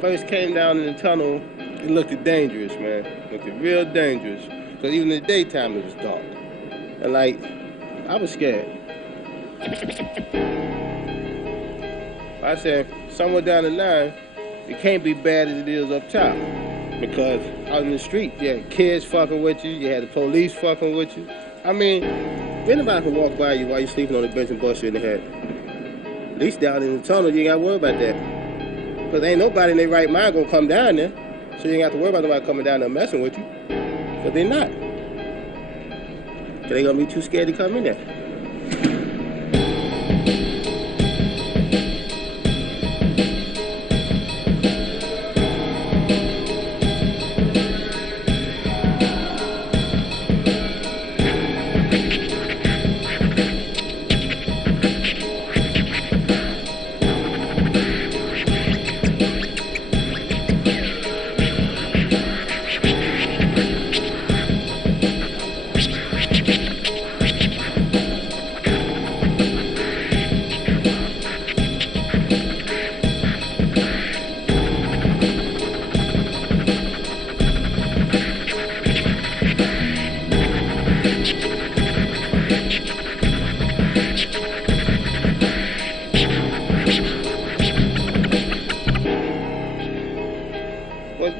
first came down in the tunnel, it looked dangerous, man. It looked real dangerous. Because even in the daytime, it was dark. And like, I was scared. I said, somewhere down the line, it can't be bad as it is up top. Because out in the street, you had kids fucking with you, you had the police fucking with you. I mean, anybody can walk by you while you're sleeping on the bench and bust you in the head. At least down in the tunnel, you ain't got to worry about that. Because ain't nobody in their right mind gonna come down there. So you ain't got to worry about nobody coming down there messing with you. But they're not. Because they gonna be too scared to come in there.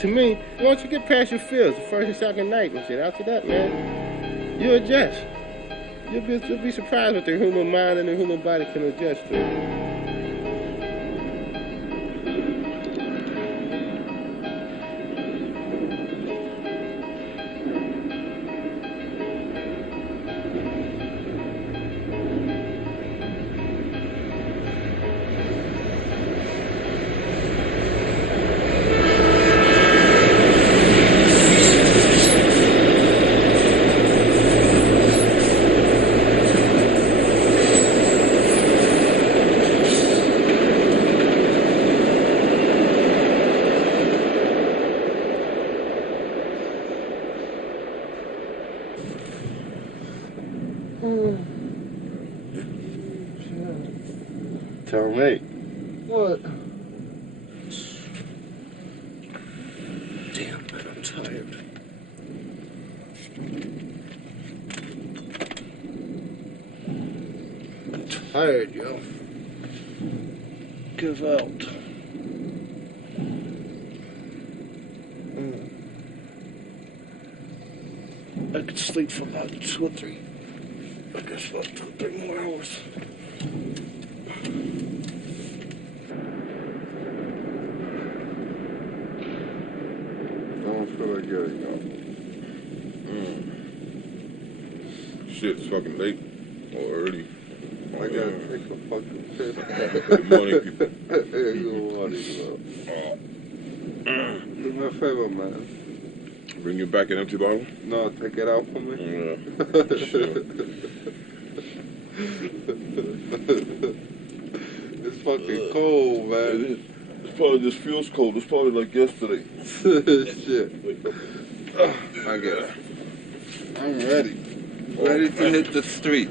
To me, once you get past your fears, the first and second night and shit, after that, man, you adjust. You'll be surprised what the human mind and the human body can adjust to. Tell me. What? Damn, man, I'm tired. I'm tired, yo. Give out. I could sleep for about 2 or 3. I guess about 2 or 3 more hours. I feel like getting up. Shit, it's fucking late or early. I gotta take a fucking piss. Good morning, people. Good morning, bro. Do me a favor, man. Bring you back an empty bottle? No, take it out for me. Yeah, sure. It's fucking cold, man. It is. It's probably just feels cold. It's probably like yesterday. Shit. I get it. I'm ready. Ready to hit the street.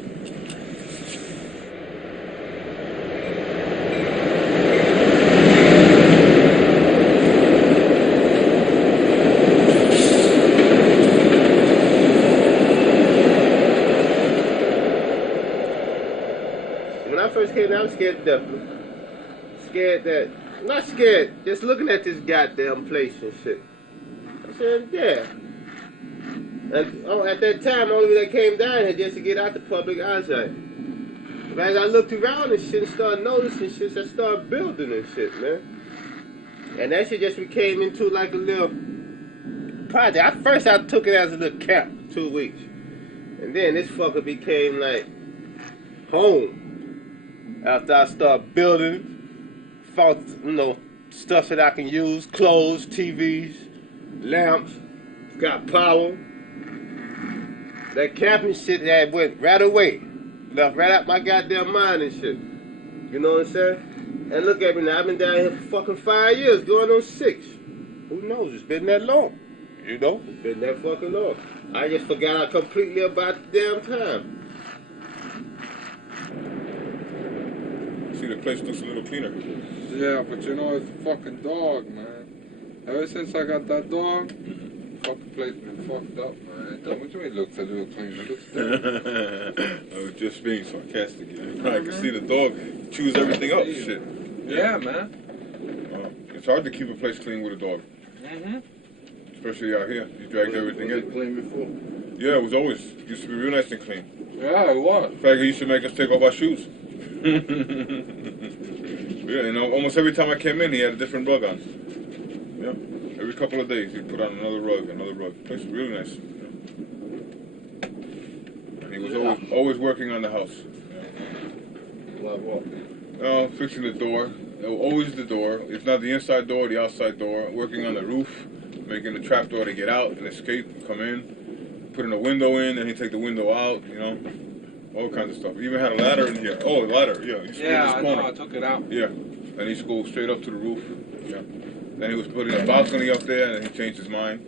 When I first came down, I was scared to death. Scared that, not scared, just looking at this goddamn place and shit. I said, yeah. And, at that time, the only way that came down here just to get out the public eyesight. But as I looked around and shit and started noticing shit, I started building and shit, man. And that shit just became into like a little project. At first, I took it as a little camp, 2 weeks. And then this fucker became like home. After I started building, found, stuff that I can use, clothes, TVs, lamps, got power. That camping shit that went right away. Left right out my goddamn mind and shit. You know what I'm saying? And look at me now, I've been down here for fucking 5 years, going on 6. Who knows, it's been that long. You know, it's been that fucking long. I just forgot completely about the damn time. See, the place looks a little cleaner. Yeah, but you know, it's a fucking dog, man. Ever since I got that dog, fucking place been fucked up, man. What you mean looks a little clean? It looks dirty. I was just being sarcastic. You know? I can see the dog chews everything up. Shit. Yeah, man. It's hard to keep a place clean with a dog. Especially out here. You dragged everything Was in. it clean before? Yeah, it was always. Used to be real nice and clean. Yeah, it was. In fact, he used to make us take off our shoes. Yeah, you know, almost every time I came in, he had a different rug on. Yeah, every couple of days, he'd put on another rug. Place was really nice. Yeah. And he was always working on the house. Yeah. Like what? Fixing the door. Always the door. If not the inside door, the outside door. Working on the roof, making the trap door to get out and escape and come in. Putting a window in, and he'd take the window out, you know. All kinds of stuff. He even had a ladder in here. Oh, a ladder, yeah. Yeah, I know, I took it out. Yeah. And he used to go straight up to the roof. Yeah. Then he was putting a balcony up there, and he changed his mind.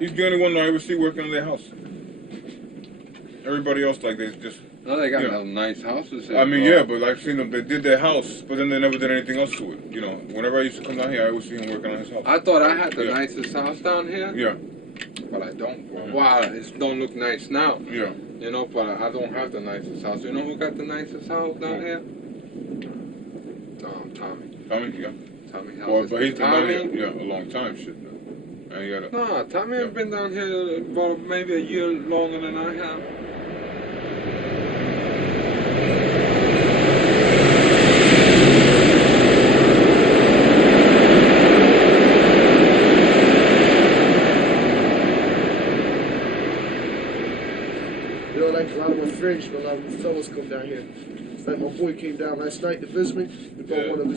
He's the only one I ever see working on their house. Everybody else, like, they just... No, they got nice houses. I mean, yeah, but I've seen them. They did their house, but then they never did anything else to it. You know, whenever I used to come down here, I always see him working on his house. I thought I had the nicest house down here. Yeah. But I don't. Wow, it don't look nice now. Yeah. You know, but I don't have the nicest house. You know who got the nicest house down here? Tommy. Tommy, yeah. Tommy house. Well, but he's been down Tommy? here, a long time, shit. And he got a... No, Tommy has been down here about maybe a year longer than I have. Like a lot of my friends, a lot of the fellas come down here. It's like my boy came down last night to visit me. He brought one of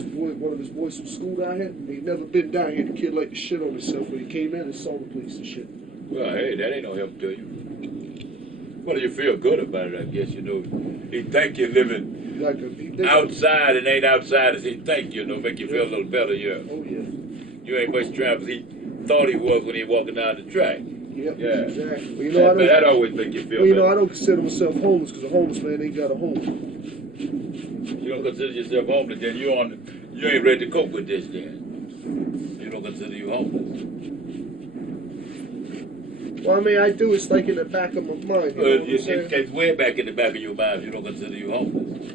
his boys from school down here. He'd never been down here. The kid liked to shit on himself when he came in and saw the place and shit. Well, hey, that ain't no help to you. Well, you feel good about it, I guess, you know. He think you're living outside and ain't outside as he think, you know, make you feel a little better, yeah. Oh, yeah. You ain't much trouble as he thought he was when he walking down the track. Yep, Yeah. exactly. Well, you know, that always make you feel well, you know, better. I don't consider myself homeless because a homeless man ain't got a home. You don't consider yourself homeless, then you ain't ready to cope with this then. You don't consider you homeless. Well, I mean, I do. It's like in the back of my mind. You know what I'm saying? It's way back in the back of your mind. You don't consider you homeless.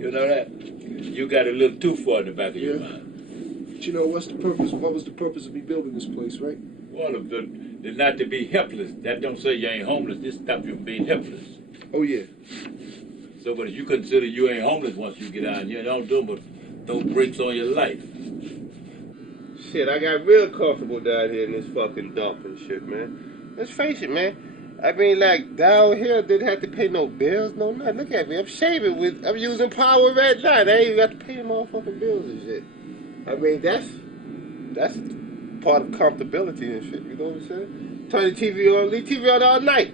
You know that? You got a little too far in the back of your mind. But you know, what's the purpose? What was the purpose of me building this place, right? Well, it's not to be helpless. That don't say you ain't homeless. This stop you from being helpless. Oh, yeah. So, but if you consider you ain't homeless once you get out, you don't do but throw brakes on your life. Shit, I got real comfortable down here in this fucking dump and shit, man. Let's face it, man. I mean, like, down here, didn't have to pay no bills, no nothing. Look at me, I'm shaving I'm using power at night. I ain't even got to pay the motherfucking bills and shit. I mean, that's part of comfortability and shit, you know what I'm saying? Turn the TV on, leave TV on all night.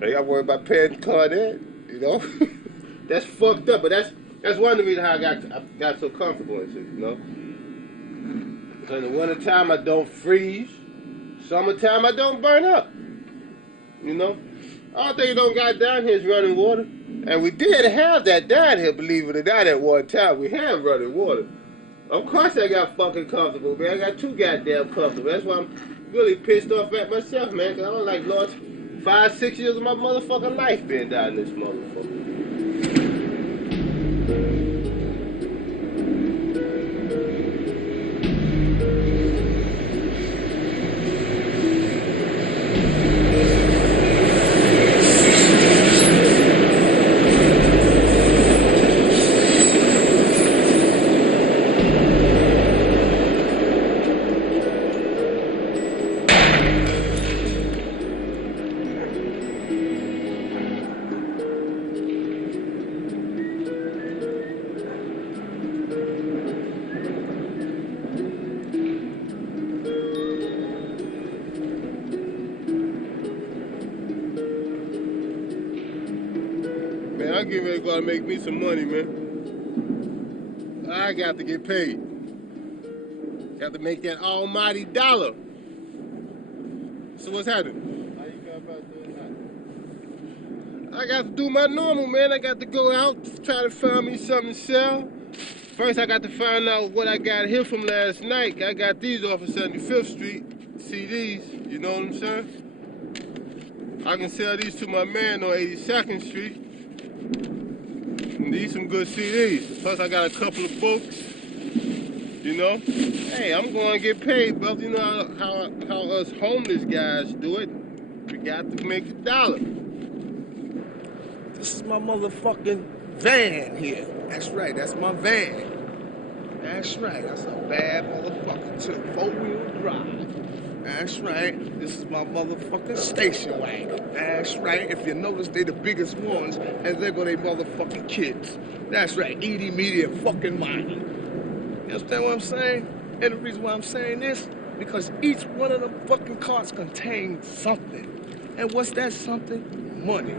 I ain't got to worry about paying the car there, you know? That's fucked up, but that's one of the reasons how I got so comfortable and shit, you know? Because in the wintertime, I don't freeze. Summertime, I don't burn up. You know? All thing you don't got down here is running water. And we did have that down here, believe it or not, at one time. We had running water. Of course I got fucking comfortable, man. I got too goddamn comfortable. That's why I'm really pissed off at myself, man. Because I was like, Lord, 5-6 years of my motherfucking life being down in this motherfucker. I'm getting ready to go out and make me some money, man. I got to get paid. Got to make that almighty dollar. So what's happening? How you go about doing that? I got to do my normal, man. I got to go out, try to find me something to sell. First, I got to find out what I got here from last night. I got these off of 75th Street, CDs, you know what I'm saying? I can sell these to my man on 82nd Street. And these some good CDs. Plus, I got a couple of books, you know? Hey, I'm going to get paid, brother. You know how us homeless guys do it. We got to make a dollar. This is my motherfucking van here. That's right, that's my van. That's right, that's a bad motherfucker too. 4-wheel drive. That's right, this is my motherfucking station wagon. That's right, if you notice, they the biggest ones, and they're gonna motherfucking kids. That's right, eaty, meaty, and fucking mighty. You understand what I'm saying? And the reason why I'm saying this, because each one of them fucking carts contains something. And what's that something? Money.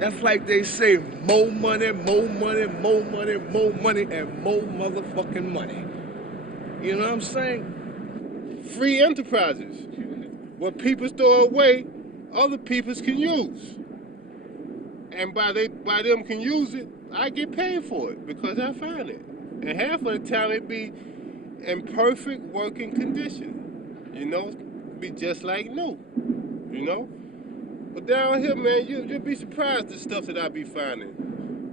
That's like they say, more money, more money, more money, more money, and more motherfucking money. You know what I'm saying? Free enterprises. What people store away, other peoples can use. And by them can use it, I get paid for it because I find it. And half of the time it be in perfect working condition. You know, be just like new. You know? But down here, man, you'll be surprised the stuff that I be finding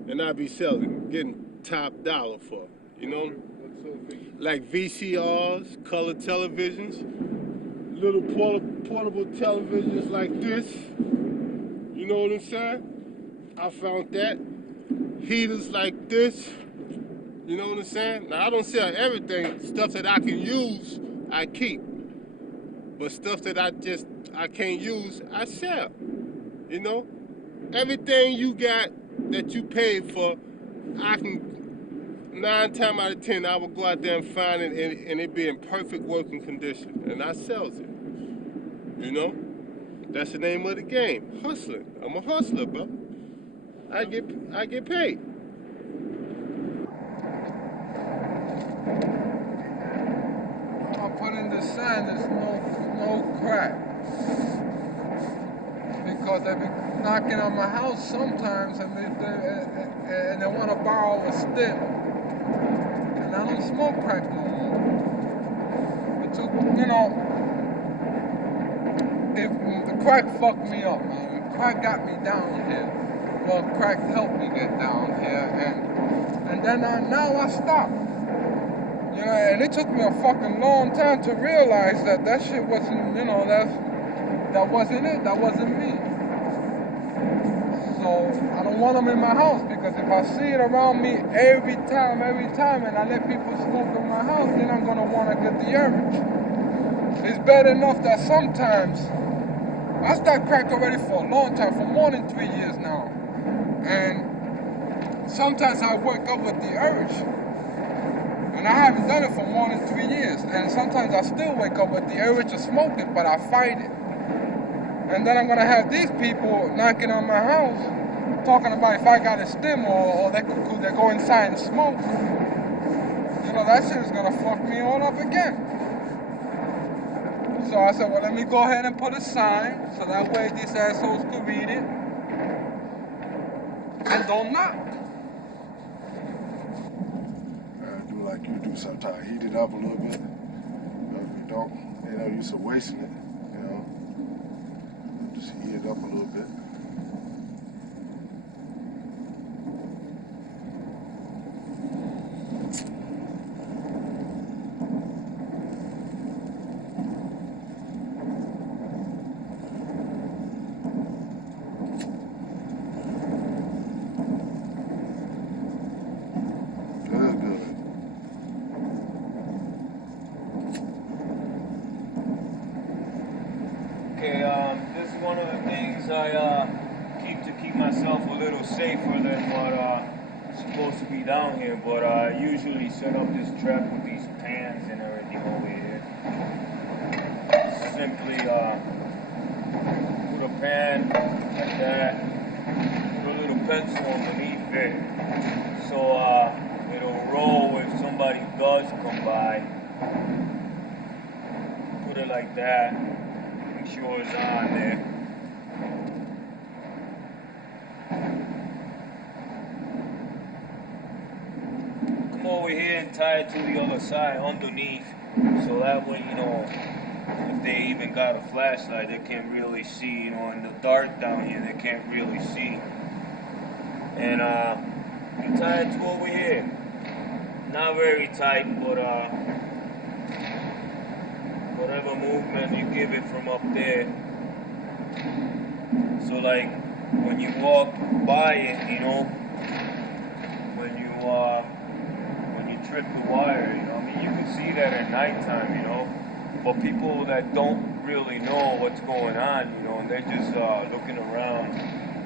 and I be selling, getting top dollar for. You know? Like VCRs, color televisions, little portable televisions like this. You know what I'm saying? I found that. Heaters like this. You know what I'm saying? Now, I don't sell everything. Stuff that I can use, I keep. But stuff that I can't use, I sell. You know? Everything you got that you paid for, I can, 9 times out of 10, I will go out there and find it and it be in perfect working condition. And I sells it. You know? That's the name of the game. Hustling. I'm a hustler, bro. I get paid. I put in the sign, there's no crack. Because they be knocking on my house sometimes and they want to borrow a stick. And I don't smoke crack no more. It took, you know, the crack fucked me up, man. Crack got me down here. Well, crack helped me get down here. And then now I stopped. You know, and it took me a fucking long time to realize that shit wasn't, you know, that wasn't it, that wasn't me. So I don't want them in my house because if I see it around me every time, and I let people smoke in my house, then I'm gonna want to get the urge. It's bad enough that sometimes, I started crack already for a long time, for more than 3 years now. And sometimes I wake up with the urge. And I haven't done it for more than 3 years. And sometimes I still wake up with the urge to smoke it, but I fight it. And then I'm gonna have these people knocking on my house, talking about if I got a stim or they go inside and smoke. You know, that shit is gonna fuck me all up again. So I said, well, let me go ahead and put a sign so that way these assholes could read it and don't knock. Do like you do sometimes, heat it up a little bit. You don't, you know, you're so wasting it, you know. Just heat it up a little bit. This is one of the things I keep to keep myself a little safer than what supposed to be down here. But I usually set up this trap with these pans and everything over here. Simply put a pan like that, put a little pencil underneath it, so it'll roll if somebody does come by. Put it like that. Make sure it's on there. Come over here and tie it to the other side underneath, so that way, you know, if they even got a flashlight, they can't really see, you know, in the dark down here, they can't really see. And you tie it to over here. Not very tight, but whatever movement you give it from up there. So like when you walk by it, you know, when you trip the wire, you know, I mean, you can see that at nighttime, you know. But people that don't really know what's going on, you know, and they're just looking around,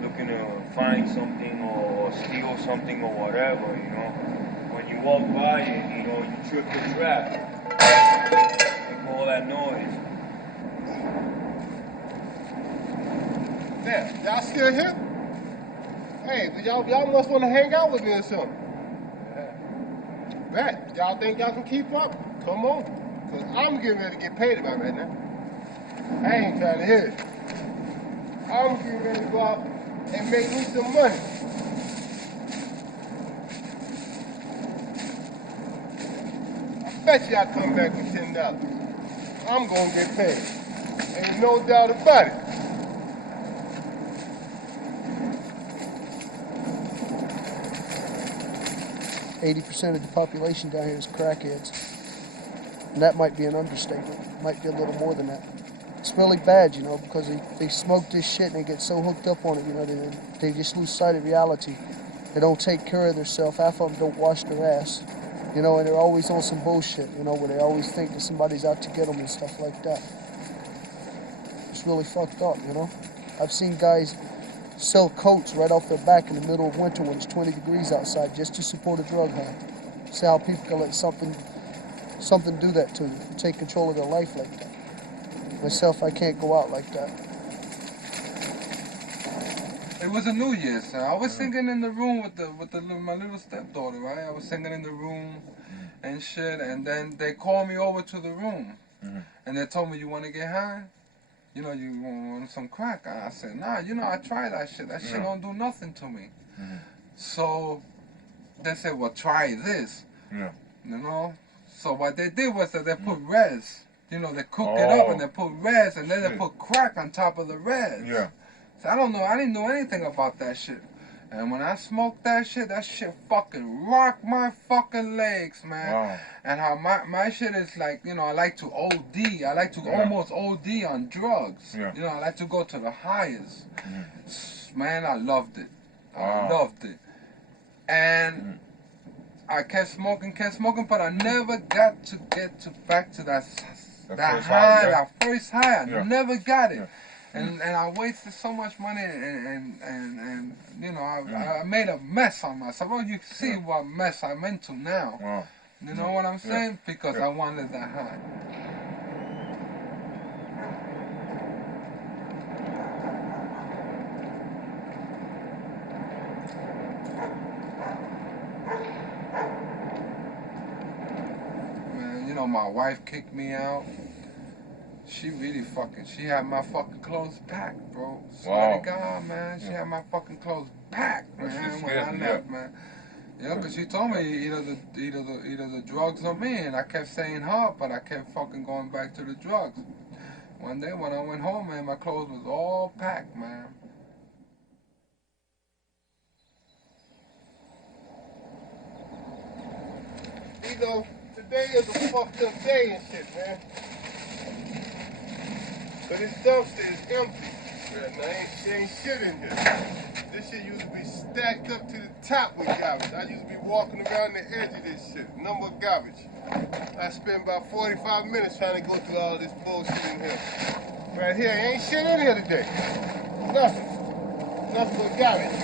looking to find something or steal something or whatever, you know. When you walk by it, you know, you trip the trap. Make all that noise. There, y'all still here? Hey, but y'all must want to hang out with me or something. Bet, y'all think y'all can keep up? Come on, because I'm getting ready to get paid about right now. I ain't trying to hear it. I'm getting ready to go out and make me some money. I bet y'all come back with $10. I'm gonna get paid. Ain't no doubt about it. %80 of the population down here is crackheads. And that might be an understatement. It might be a little more than that. It's really bad, you know, because they smoke this shit and they get so hooked up on it, you know, they just lose sight of reality. They don't take care of themselves. Half of them don't wash their ass, you know, and they're always on some bullshit, you know, where they always think that somebody's out to get them and stuff like that. It's really fucked up, you know. I've seen guys sell coats right off their back in the middle of winter when it's 20 degrees outside just to support a drug habit. See how people can let something do that to you, take control of their life like that. Myself, I can't go out like that. It was a New Year's. I was singing in the room with my little stepdaughter, right? I was singing in the room and shit, and then they called me over to the room, and they told me, "You want to get high? You know, you want some crack?" I said, "Nah, you know, I tried that shit. That shit don't do nothing to me." So they said, "Well, try this." You know. So what they did was that they put res. You know, they cooked it up and they put res, and then they put crack on top of the res. So I didn't know anything about that shit. And when I smoked that shit fucking rocked my fucking legs, man. And how my shit is like, you know, I like to OD. I like to almost OD on drugs. You know, I like to go to the highest. Man, I loved it. I loved it. And I kept smoking, but I never got to back to that high, that first high. I never got it. And I wasted so much money and you know, I made a mess on myself. Well, you see what mess I'm into now. You know what I'm saying? Because I wanted that high. Man, you know, my wife kicked me out. She really she had my fucking clothes packed, bro. Swear to God, man. She had my fucking clothes packed, man, when I left, man. You know, because she told me either the drugs or me, and I kept saying her, but I kept fucking going back to the drugs. One day when I went home, man, my clothes was all packed, man. You know, today is a fucked up day and shit, man. But this dumpster is empty right now. Ain't shit in here. This shit used to be stacked up to the top with garbage. I used to be walking around the edge of this shit. Number of garbage. I spent about 45 minutes trying to go through all this bullshit in here. Right here, ain't shit in here today. Nothing. Nothing but garbage.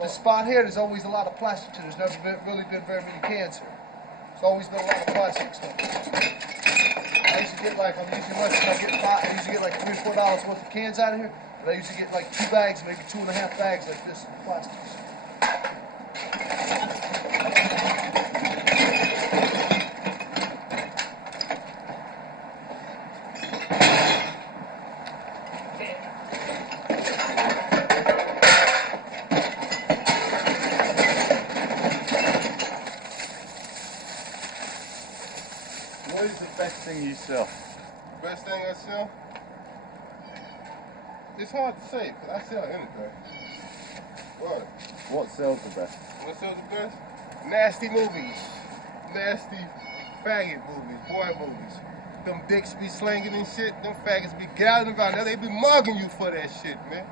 The spot here, there's always a lot of plastic too. There's never really been very many cans here. There's always been a lot of plastic stuff. I used to get like, I'm usually much when I get I usually get like $3 or $4 worth of cans out of here, but I usually get like 2 bags, maybe 2.5 bags like this of plastics. thing you sell? Best thing I sell? It's hard to say, but I sell anything. What? What sells the best? What sells the best? Nasty movies. Nasty faggot movies, boy movies. Them dicks be slinging and shit, them faggots be gathering about now. They be mugging you for that shit, man.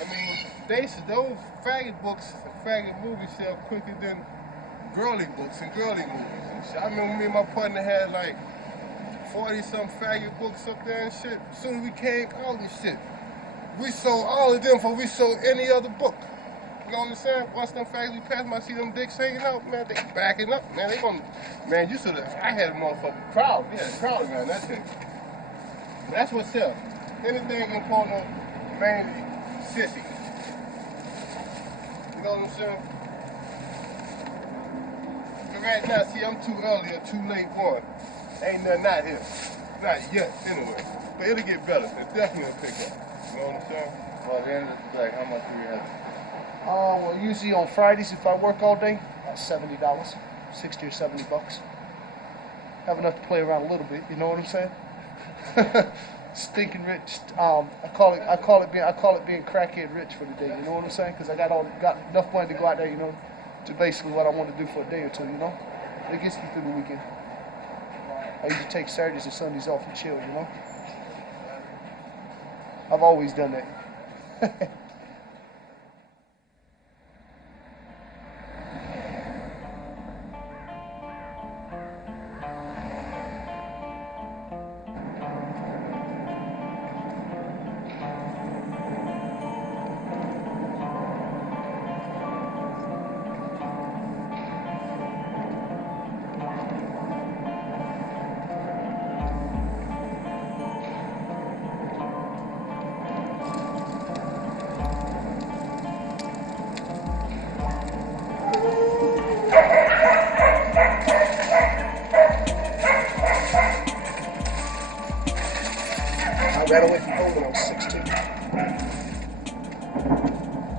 I mean, those faggot books, faggot movies sell quicker than girly books and girly movies and shit. I remember me and my partner had like 40-some faggot books up there and shit. As soon as we came out and shit, we sold all of them before we sold any other book. You know what I'm saying? Once them faggots we passed, I see them dicks hanging out, man, they backing up, man. They gonna, man, you should've, I had a motherfucking crowd. We had a crowd around that shit. But that's what sells. Anything in corner, mainly sissy. You know what I'm saying? But right now, see, I'm too early or too late for it. Ain't nothing out here. Not yet, anyway. But it'll get better. It definitely will pick up. You know what I'm saying? Well, at the end of the day, how much do you have? Well, usually on Fridays, if I work all day, about $70, 60 or 70 bucks. Have enough to play around a little bit. You know what I'm saying? Stinking rich. I call it being crackhead rich for the day. You know what I'm saying? Because I got enough money to go out there. You know, to basically what I want to do for a day or two. You know, it gets me through the weekend. I usually take Saturdays and Sundays off and chill. You know, I've always done that. I ran away from home when I was 16.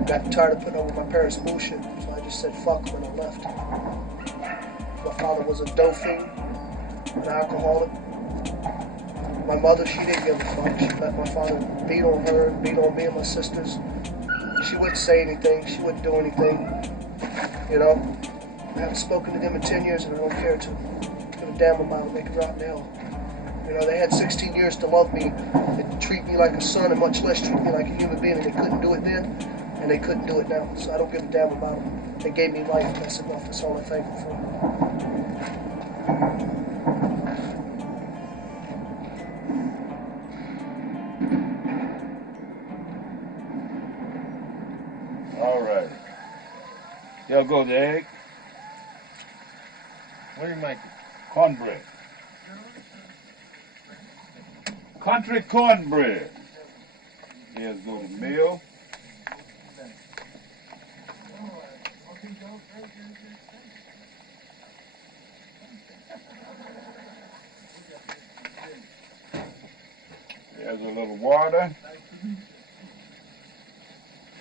Got tired of putting up with my parents' bullshit, so I just said fuck when I left. My father was a dope fiend, an alcoholic. My mother, she didn't give a fuck. She let my father beat on her, beat on me and my sisters. She wouldn't say anything. She wouldn't do anything. You know? I haven't spoken to them in 10 years and I don't care to. Give a damn about them. They can rot in hell. You know, they had 16 years to love me and treat me like a son and much less treat me like a human being, and they couldn't do it then, and they couldn't do it now. So I don't give a damn about them. They gave me life, that's enough. That's all I thank them for. All right. Here goes the egg. What do you make? Cornbread. Country cornbread. Here's go the meal. There's a little water.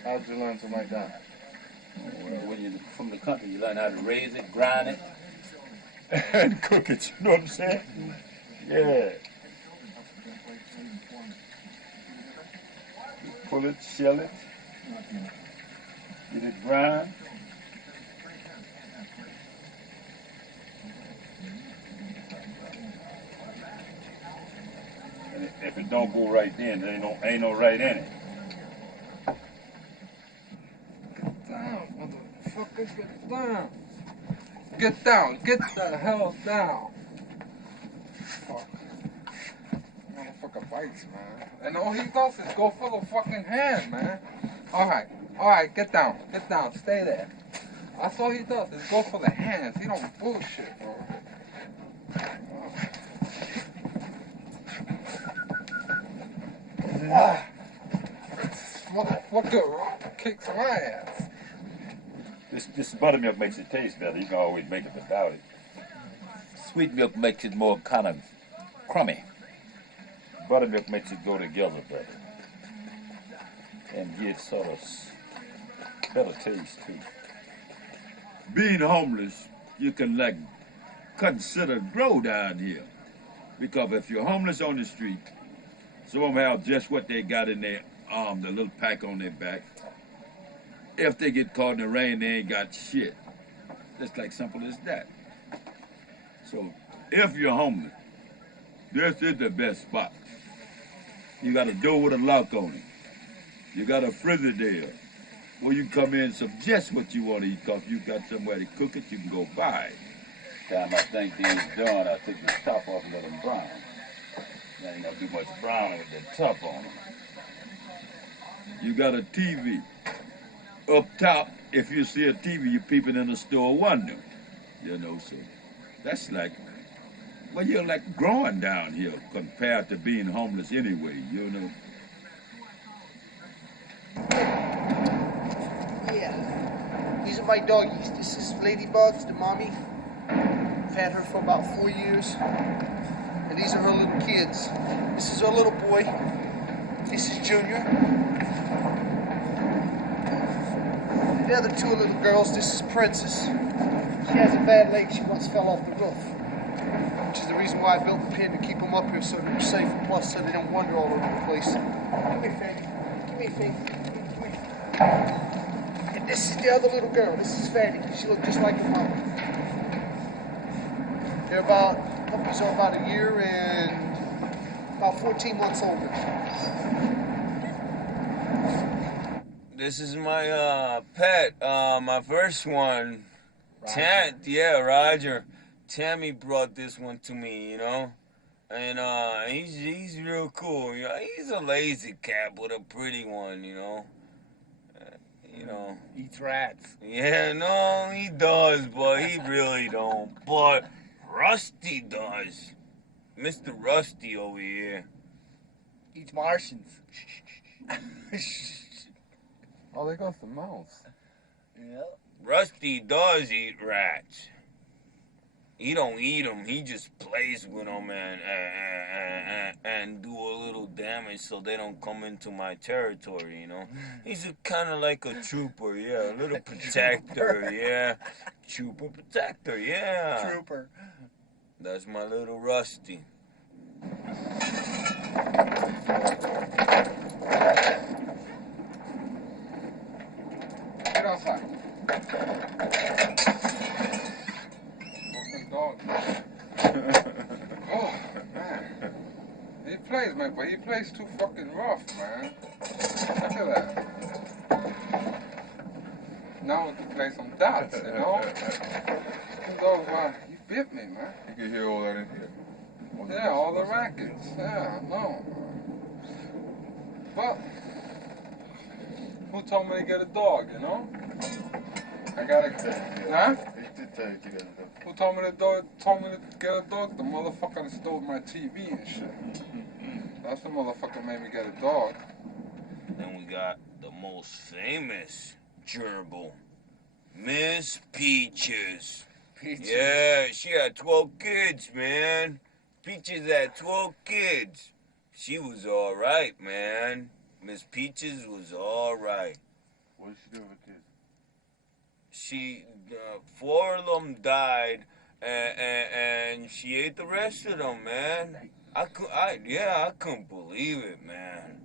How'd you learn to make that? Well, when you're from the country, you learn how to raise it, grind it, and cook it. You know what I'm saying? Yeah. Pull it, shell it, get it grind. And if it don't go right then, there ain't no right in it. Down, motherfuckers, get down. Get down, get the hell down. Fuck. Motherfucker bites, man. And all he does is go for the fucking hand, man. Alright, get down, stay there. That's all he does is go for the hands. He don't bullshit, bro. Motherfucker kicks my ass. This buttermilk makes it taste better. You can always make it without it. Sweet milk makes it more kind of crummy. Buttermilk makes it go together better. And gives sort of better taste too. Being homeless, you can consider grow down here. Because if you're homeless on the street, some of them have just what they got in their arm, the little pack on their back. If they get caught in the rain, they ain't got shit. Just like simple as that. So if you're homeless, this is the best spot. You got a door with a lock on it. You got a Frigidaire where you come in and suggest what you want to eat, because you got somewhere to cook it, you can go buy it. Time I think these done, I take the top off and let them brown. There ain't gonna be much brown with the top on them. You got a TV. Up top, if you see a TV, you're peeping in the store window. You know, so that's like, well, you're like growing down here compared to being homeless anyway, you know. Yeah. These are my doggies. This is Ladybug, the mommy. I've had her for about 4 years. And these are her little kids. This is our little boy. This is Junior. The other two little girls, this is Princess. She has a bad leg. She once fell off the roof. Which is the reason why I built the pen to keep them up here so they're safe, and plus so they don't wander all over the place. Come here, Fanny. Come here, Fanny. Come here. And this is the other little girl. This is Fanny. She looks just like her mom. They're puppies are about a year and about 14 months older. This is my pet, my first one. Roger. Tammy brought this one to me, you know, and he's real cool. You know, he's a lazy cat, but a pretty one, you know. You know. Eats rats. Yeah, no, he does, but he really don't. But Rusty does. Mr. Rusty over here. Eats Martians. Oh, they got some mouths. Yeah. Rusty does eat rats. He don't eat them. He just plays with them and do a little damage so they don't come into my territory, you know. He's kind of like a trooper, yeah. A little protector, yeah. Trooper protector, yeah. Trooper. That's my little Rusty. Get outside. Fucking dog. Oh, man. He plays, man, but he plays too fucking rough, man. Look at that. Now we can play some dots, you know? Dog, you bit me, man. You can hear all that in here. Yeah, all the rackets. Yeah, no. But who told me to get a dog, you know? I gotta, huh? Who told me to get a dog? The motherfucker that stole my TV and shit. That's the motherfucker made me get a dog. Then we got the most famous gerbil, Miss Peaches. Peaches. Yeah, she had 12 kids, man. Peaches had 12 kids. She was all right, man. Miss Peaches was all right. What did she do with kids? She, 4 of them died, and she ate the rest of them, man. I couldn't believe it, man.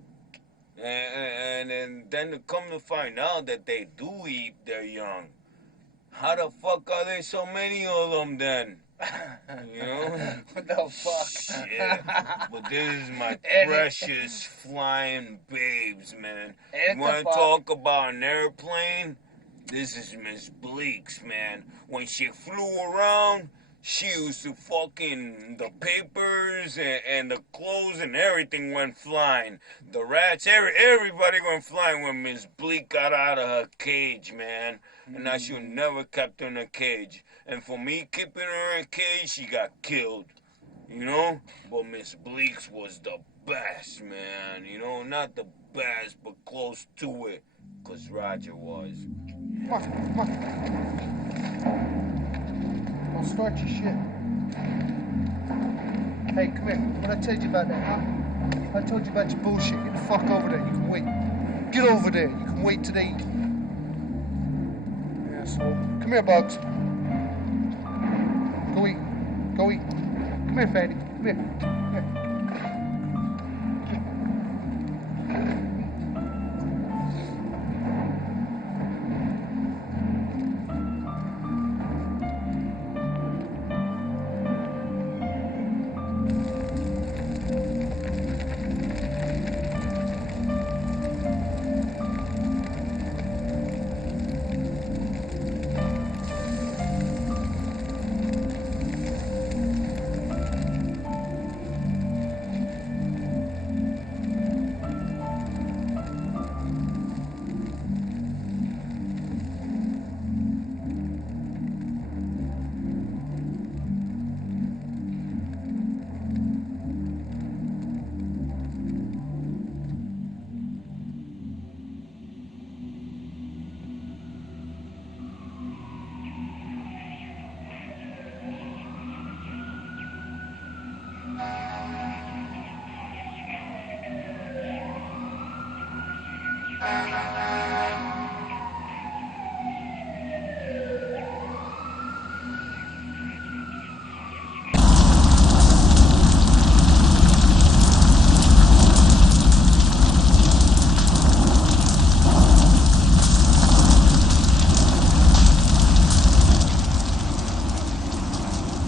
And then to come to find out that they do eat their young. How the fuck are there so many of them then? You know? What the fuck? Shit. But this is my precious flying babes, man. You want to talk about an airplane? This is Miss Bleaks, man. When she flew around, she used to fucking, the papers and the clothes and everything went flying. The rats, everybody went flying when Miss Bleak got out of her cage, man. And I should never kept her in a cage. And for me keeping her in a cage, she got killed. You know? But Miss Bleaks was the best, man. You know, not the best, but close to it. Because Roger was. Come on. Don't start your shit. Hey, come here. What I told you about that, huh? I told you about your bullshit. Get the fuck over there. You can wait. Get over there. You can wait till they eat. Asshole. Come here, Bugs. Go eat. Come here, Fatty.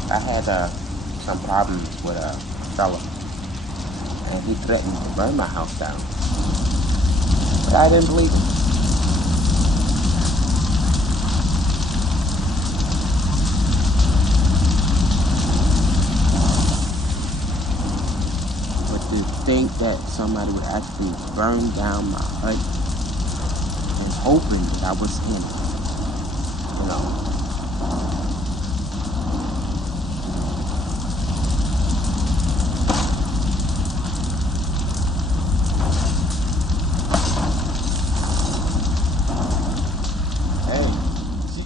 I had some problems with a fella, and he threatened to burn my house down. But I didn't believe him. But to think that somebody would actually burn down my hut and hoping that I was him, you know.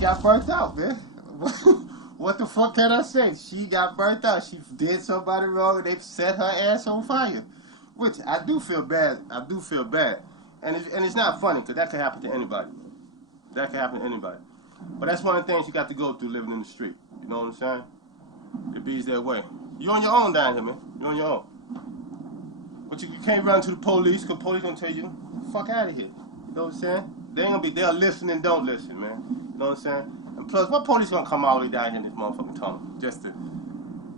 Got burnt out, man. What the fuck can I say? She got burnt out. She did somebody wrong and they set her ass on fire. Which I do feel bad. I do feel bad. And it's not funny because that can happen to anybody. That can happen to anybody. But that's one of the things you got to go through living in the street. You know what I'm saying? It bees that way. You're on your own down here, man. You're on your own. But you can't run to the police because police gonna tell you, fuck out of here. You know what I'm saying? They ain't gonna be there. Listen and don't listen, man. You know what I'm saying? And plus, what police gonna come all the way down here in this motherfucking tunnel just to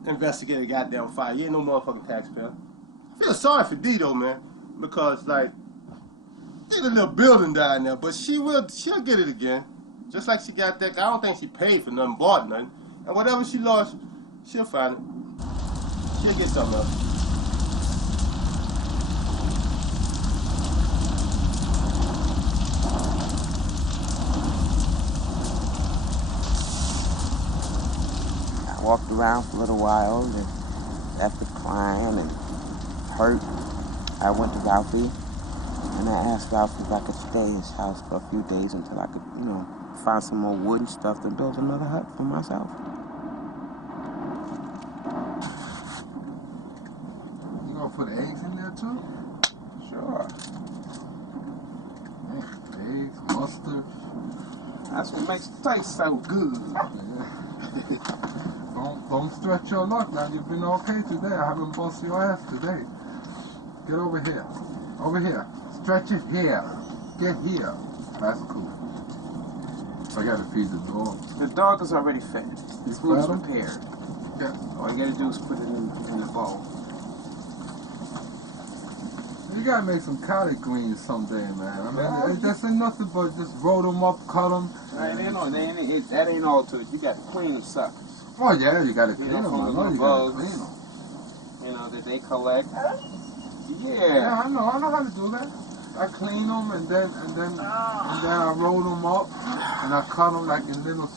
investigate a goddamn fire? You ain't no motherfucking taxpayer. I feel sorry for D though, man, because like, did a little building down there, but she'll get it again. Just like she got that. I don't think she paid for nothing, bought nothing, and whatever she lost, she'll find it. She'll get something else. I walked around for a little while, and after crying and hurt, I went to Ralphie, and I asked Ralphie if I could stay at his house for a few days until I could, you know, find some more wood and stuff to build another hut for myself. You gonna put eggs in there too? Sure. Eggs, mustard. That's what makes it taste so good. Yeah. Don't stretch your luck, man. You've been okay today. I haven't busted your ass today. Get over here. Over here. Stretch it here. Get here. That's cool. I gotta feed the dog. The dog is already fed. His food is prepared. Yeah. All you gotta do is put it in the bowl. You gotta make some collard greens someday, man. I mean, that's nothing but just roll them up, cut them. That ain't all to it. You gotta clean them suckers. Oh yeah, you gotta clean You know, them. from I the know you bugs, gotta clean them. you know, that they collect. Yeah, I know how to do that. I clean them and then I roll them up and I cut them like in little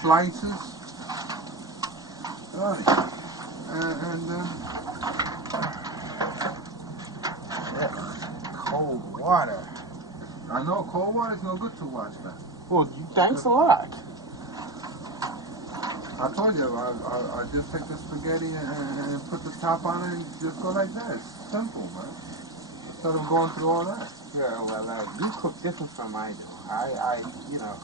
slices. Right. And then Cold water. I know cold water is no good to wash, man. Well, thanks a lot. I told you, I just take the spaghetti and put the top on it and just go like that. It's simple, man. Instead of going through all that. Yeah, well, you cook different from I do. I you know,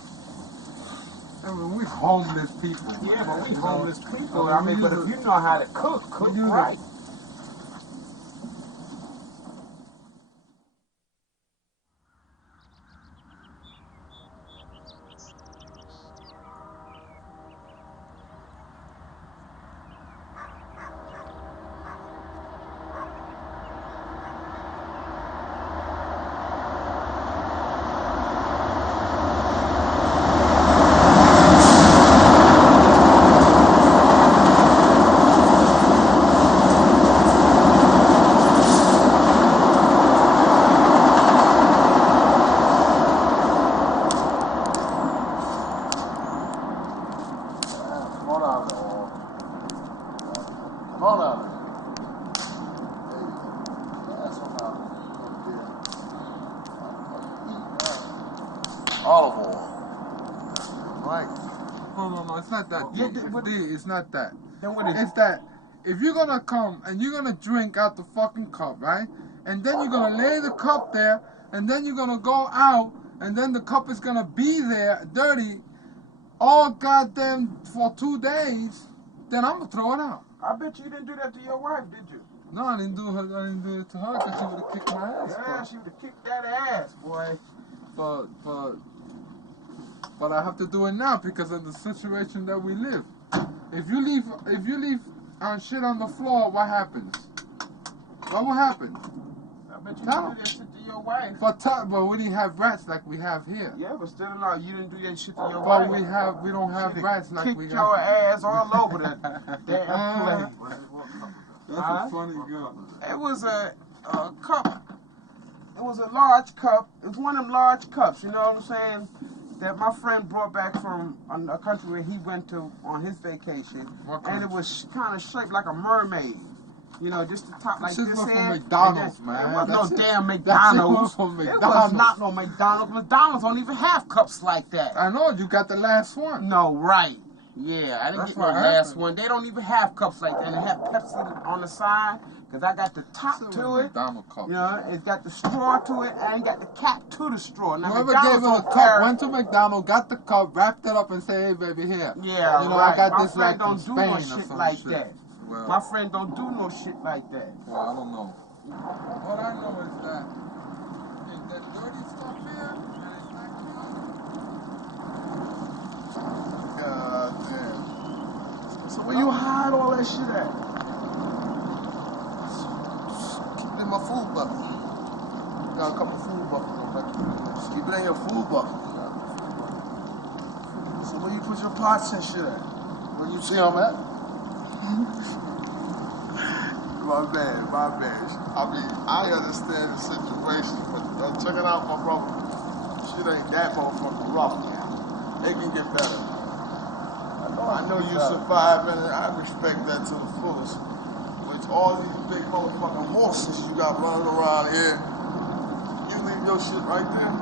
I mean, we homeless people. Yeah, but we you homeless know? people. I mean, but if you know how to cook right. Olive oil. Right. No, it's not that. It's not that. Then what is It's that if you're gonna come and you're gonna drink out the fucking cup, right? And then you're gonna lay the cup there, and then you're gonna go out, and then the cup is gonna be there dirty all goddamn for 2 days, then I'm gonna throw it out. I bet you didn't do that to your wife, did you? No, I didn't do it to her because she would have kicked my ass. Yeah, she would have kicked that ass, boy. But I have to do it now because of the situation that we live. If you leave shit on the floor, what happens? What will happen? I bet you didn't do that shit to your wife. But we didn't have rats like we have here. Yeah, but still no, you didn't do that shit to your but wife. we don't have rats like we have. Kicked your ass all over that damn place. That's a funny girl. It was a cup. It was a large cup. It was one of them large cups, you know what I'm saying? That my friend brought back from a country where he went to on his vacation. And it was kind of shaped like a mermaid. You know, just the top like this from here. McDonald's, man. It wasn't no damn That's McDonald's. from It McDonald's. was not no McDonald's. McDonald's don't even have cups like that. I know, you got the last one. No, right. Yeah, I didn't That's get no what last happened. one. They don't even have cups like that. And they have Pepsi on the side, because I got the top to it. McDonald's cup. You know, it's got the straw to it, and got the cap to the straw. Now, Whoever McDonald's gave him a don't cup carry- went to McDonald's, got the cup, wrapped it up, and said, "Hey, baby, here." Yeah, you know, right. I got My this friend like from don't do Spain no or shit some like shit. that. Well, My friend don't do no shit like that. well, I don't know. What I know is that if that dirty stuff here, and it's not clean. God damn. So where you hide all that shit at? Keep it in my food bucket. Got a couple food buckets on that. Just keep it in your food bucket. So where you put your pots and shit at? Where you see them at? My bad. I mean, I understand the situation, but check it out, my brother. Shit ain't that motherfucking rough, man. It can get better. I know you surviving, and I respect that to the fullest. With all these big motherfucking horses you got running around here, you leave your shit right there?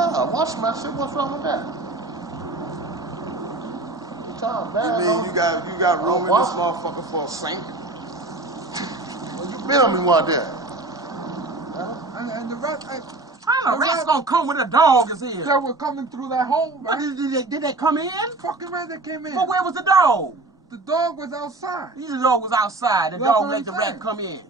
Yeah, wash my shit. What's wrong with that? You mean you got room in this motherfucker for a sink? Well, you build me one there. And the rats, How the rats gonna come when the dog is here? they were coming through that hole, What, right? did they come in? Fucking right, they came in. But where was the dog? The dog was outside. The dog was outside. The That's dog what made I'm the saying. rat come in.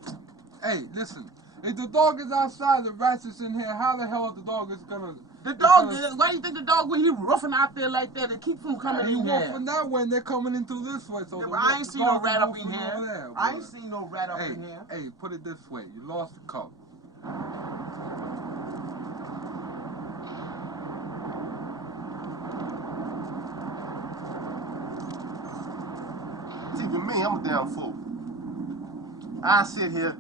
Hey, listen. If the dog is outside, the rats is in here. How the hell the dog is gonna? The dog, why do you think the dog, when he roughing out there like that, it keep from coming He in walk here? from that way, and they're coming in through this way. So Yeah, the but I ain't the seen no dog is rat up moving in over here. there, I boy. ain't seen no rat up Hey, in here. hey, put it this way. You lost the cup. Even me, I'm a damn fool. I sit here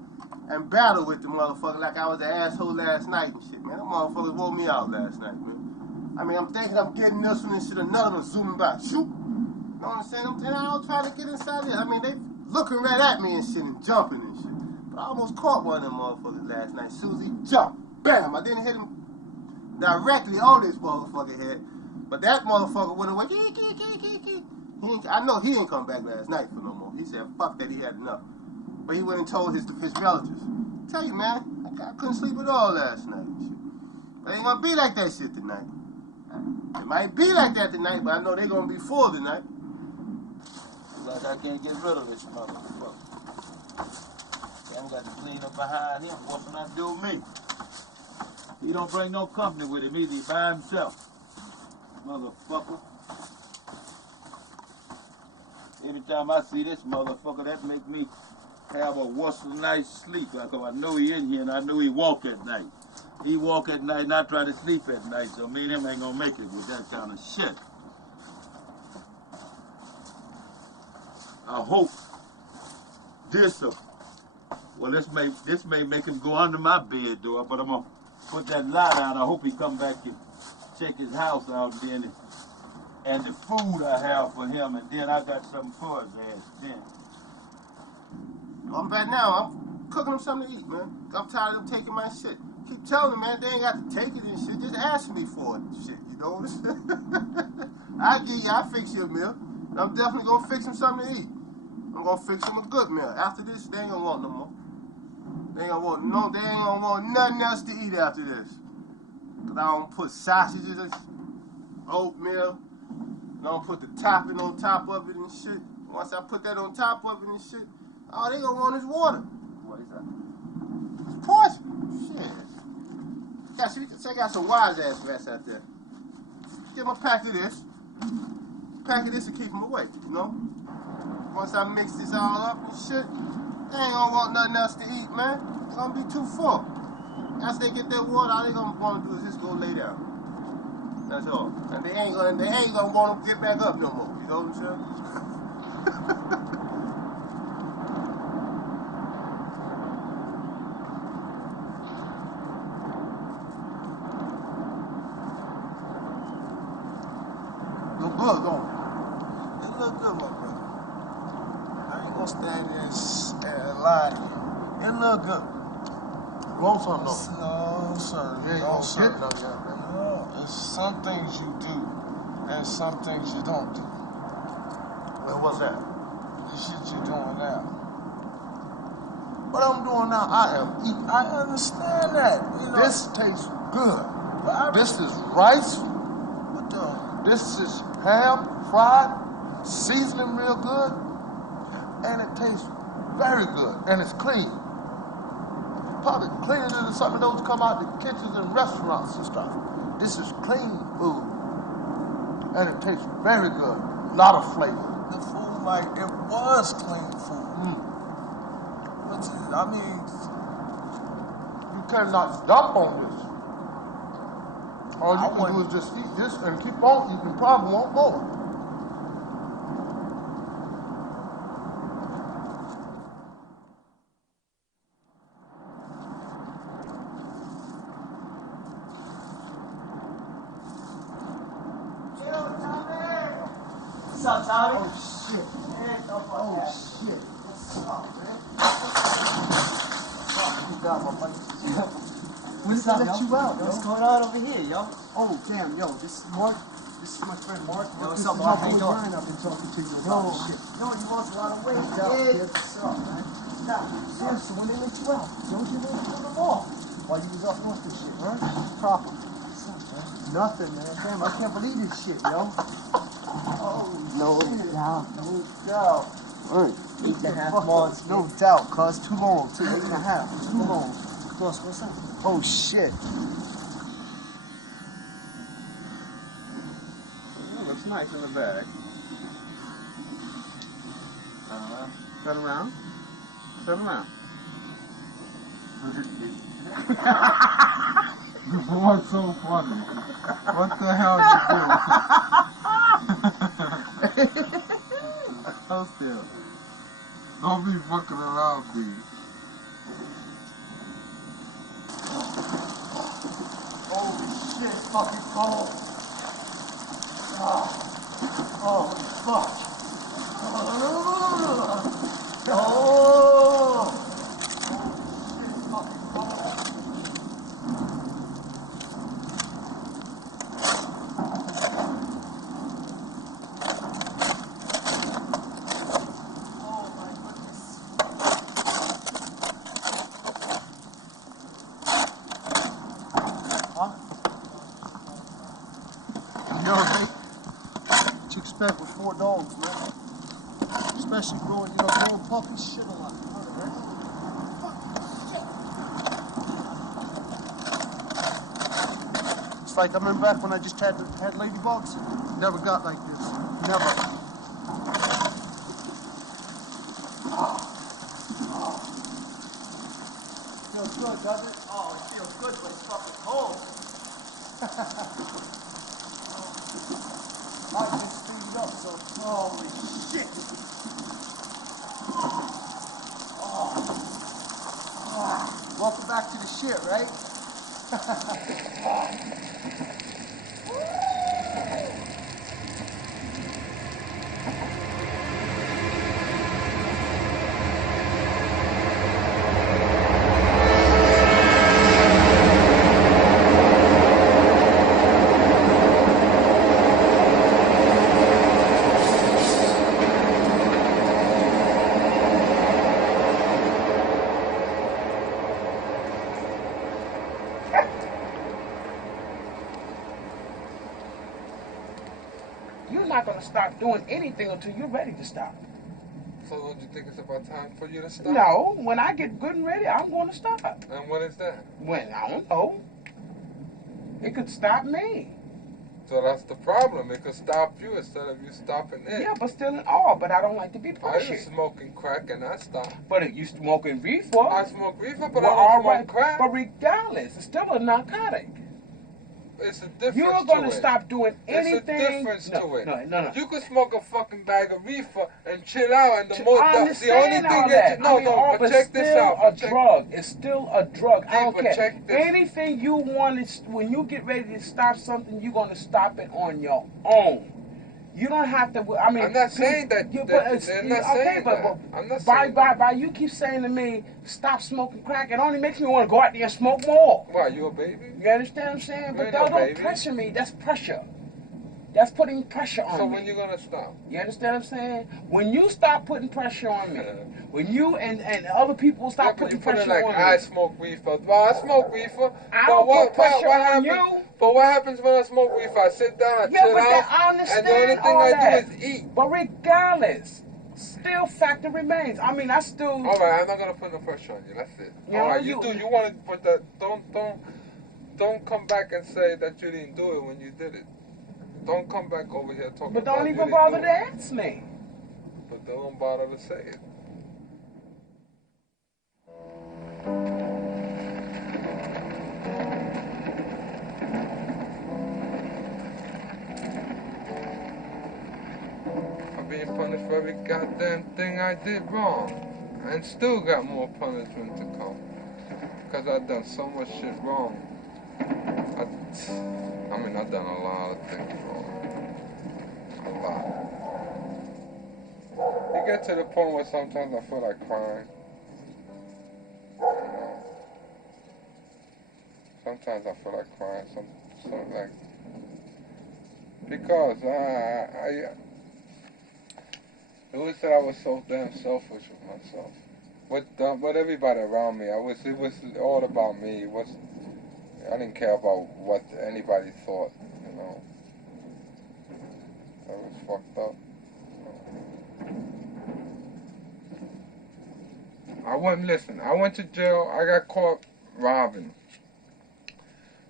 and battle with the motherfucker like I was an asshole last night and shit, man. Them motherfuckers wore me out last night, man. I mean, I'm thinking I'm getting this one and shit, another one zooming by. Shoot! You know what I'm saying? I was trying to get inside there. I mean, they looking right at me and shit and jumping and shit. But I almost caught one of them motherfuckers last night. Susie jumped. Bam! I didn't hit him directly on this motherfucker head. But that motherfucker went away. I know he ain't come back last night for no more. He said, fuck that, he had enough. But he went and told his relatives. Tell you, man, I couldn't sleep at all last night. But it ain't gonna be like that shit tonight. It might be like that tonight, but I know they're gonna be full tonight. Like I can't get rid of this motherfucker. Damn, got to clean up behind him. What's gonna do with me? He don't bring no company with him either. He by himself. Motherfucker. Anytime I see this motherfucker, that make me have a worse night's sleep. Like I know he in here and I know he walk at night. He walk at night and I try to sleep at night, so me and him ain't gonna make it with that kind of shit. I hope this may make him go under my bed door, but I'm gonna put that light out. I hope he come back and check his house out then, and the food I have for him, and then I got something for his ass then. I'm back now. I'm cooking them something to eat, man. I'm tired of them taking my shit. Keep telling them, man, they ain't got to take it and shit. Just ask me for it and shit, you know what I'm saying? I'll fix you a meal. And I'm definitely gonna fix them something to eat. I'm gonna fix them a good meal. After this, they ain't gonna want no more. They ain't gonna want nothing else to eat after this. Cause I don't put sausages, oatmeal, I don't put the topping on top of it and shit. Once I put that on top of it and shit, all they gonna want is water. What is that? It's poison. Shit. I got some wise ass rats out there. Give them a pack of this. Pack of this and keep them away, you know? Once I mix this all up and shit, they ain't gonna want nothing else to eat, man. It's gonna be too full. After they get their water, all they gonna wanna do is just go lay down. That's all. And they ain't gonna wanna get back up no more, you know what I'm saying? Look on. It look good, my brother. I ain't gonna stand there and lie to you. It look good. You want something though? No, sir. You ain't No, gonna sir. get none yet, man. No, there's some things you do and some things you don't do. Well, what's that? The shit you're doing now. What I'm doing now, I am eating. I understand that. You know, This tastes good. but This is rice. what the? This is ham, fried, seasoning real good, and it tastes very good, and it's clean. Probably cleaner than some of those come out the kitchens and restaurants and stuff. This is clean food, and it tastes very good. A lot of flavor. The food, like, it was clean food. But, I mean, You cannot dump on this. All you I can wouldn't- do is just eat this and keep on eating. Probably won't more. What's up, Tommy? oh shit. Oh, Shit. What's up, man? You got my money. When did I let you out, yo? What's going on over here, yo? Oh, damn, yo, this is Mark. This is my friend Mark. Yo, what's This up, is Mark? my How you boy doing? Ryan. I've been talking to you Yo, about shit. yo, you lost a lot of weight, What's up, kid. kid? What's up, man? Yeah, so when they let you out, don't you let you on the mall? While you was up north and shit, huh? Proper. What's up, man? Nothing, man. Damn, I can't believe this shit, yo. Oh, No shit. doubt. No doubt. Right. 8.5 Fuck, months, no man. doubt, cuz. Too long, too. 8.5. Too long. Boss, what's up? Oh, shit. Oh, looks nice in the bag. Turn around. Turn around. What's so funny? What the hell you doing? Hold still. Don't be fucking around, please. Oh, shit. Fucking cold. Oh, fuck. Oh. What you expect with 4 dogs, man? Especially growing puppies, shit a lot. It's like I remember back when I just had ladybugs. Never got like this. Never. Feels good, doesn't it? Oh, it feels good, but it's fucking cold. I just speed up, so holy shit. Welcome back to the shit, right? You're not going to stop doing anything until you're ready to stop. So don't you think it's about time for you to stop? No, when I get good and ready, I'm going to stop. And what is that? When, I don't know. It could stop me. So that's the problem. It could stop you instead of you stopping it. Yeah, but still in awe. But I don't like to be I pushy. was smoking crack and I stopped. But you smoking reefer. I smoke reefer, but well, I don't smoke crack. But regardless, it's still a narcotic. It's a difference. You're going to stop doing anything. It's a difference to it. No. You could smoke a fucking bag of reefer and chill out, and the only thing that you but check this out. It's still a drug. It's still a drug. I don't care. Check this. Anything you want to, when you get ready to stop something, you're going to stop it on your own. You don't have to. I mean, I'm not saying that. I'm not saying by you keep saying to me, stop smoking crack. It only makes me want to go out there and smoke more. Why, you a baby? You understand what I'm saying? But don't pressure me. That's pressure. That's putting pressure on me. So when you gonna stop? You understand what I'm saying? When you stop putting pressure on me, when you and other people stop putting pressure on me. I smoke reefer. Well, I smoke reefer. I don't put pressure on you. But what happens when I smoke reefer? I sit down, I chill out, I understand and the only thing I do is eat. But regardless, still factor remains. I mean, I still. All right, I'm not gonna put no pressure on you. That's it. All right, you do. You want to put that? Don't come back and say that you didn't do it when you did it. Don't come back over here talking about it. But don't even bother to ask me. But don't bother to say it. I'm being punished for every goddamn thing I did wrong. And still got more punishment to come. Because I've done so much shit wrong. I mean, I've done a lot of things wrong. A lot. You get to the point where sometimes I feel like crying. You know? Sometimes I feel like crying. Something like... Because it was that I was so damn selfish with myself. With everybody around me. It was all about me. I didn't care about what anybody thought, you know. That was fucked up. I went to jail. I got caught robbing.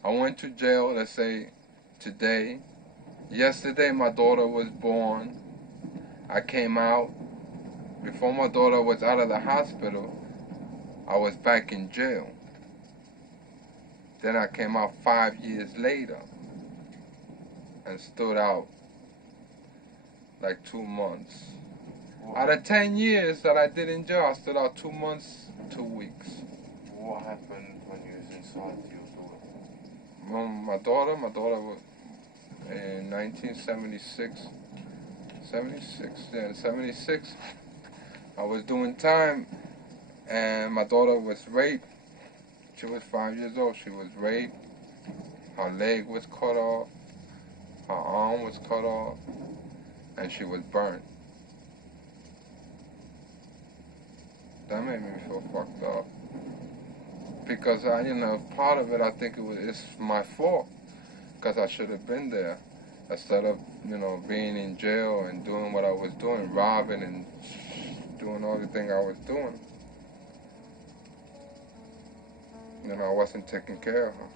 I went to jail, let's say, today. Yesterday, my daughter was born. I came out. Before my daughter was out of the hospital, I was back in jail. Then I came out 5 years later and stood out like 2 months. Out of 10 years that I did in jail, I stood out 2 months, 2 weeks. What happened when you was inside your daughter? Well, my daughter was in 1976. 76. I was doing time and my daughter was raped. She was 5 years old. She was raped. Her leg was cut off. Her arm was cut off. And she was burnt. That made me feel fucked up. Because part of it, I think it's my fault. Because I should have been there. instead of, you know, being in jail and doing what I was doing, robbing and doing all the things I was doing. You know, I wasn't taking care of her.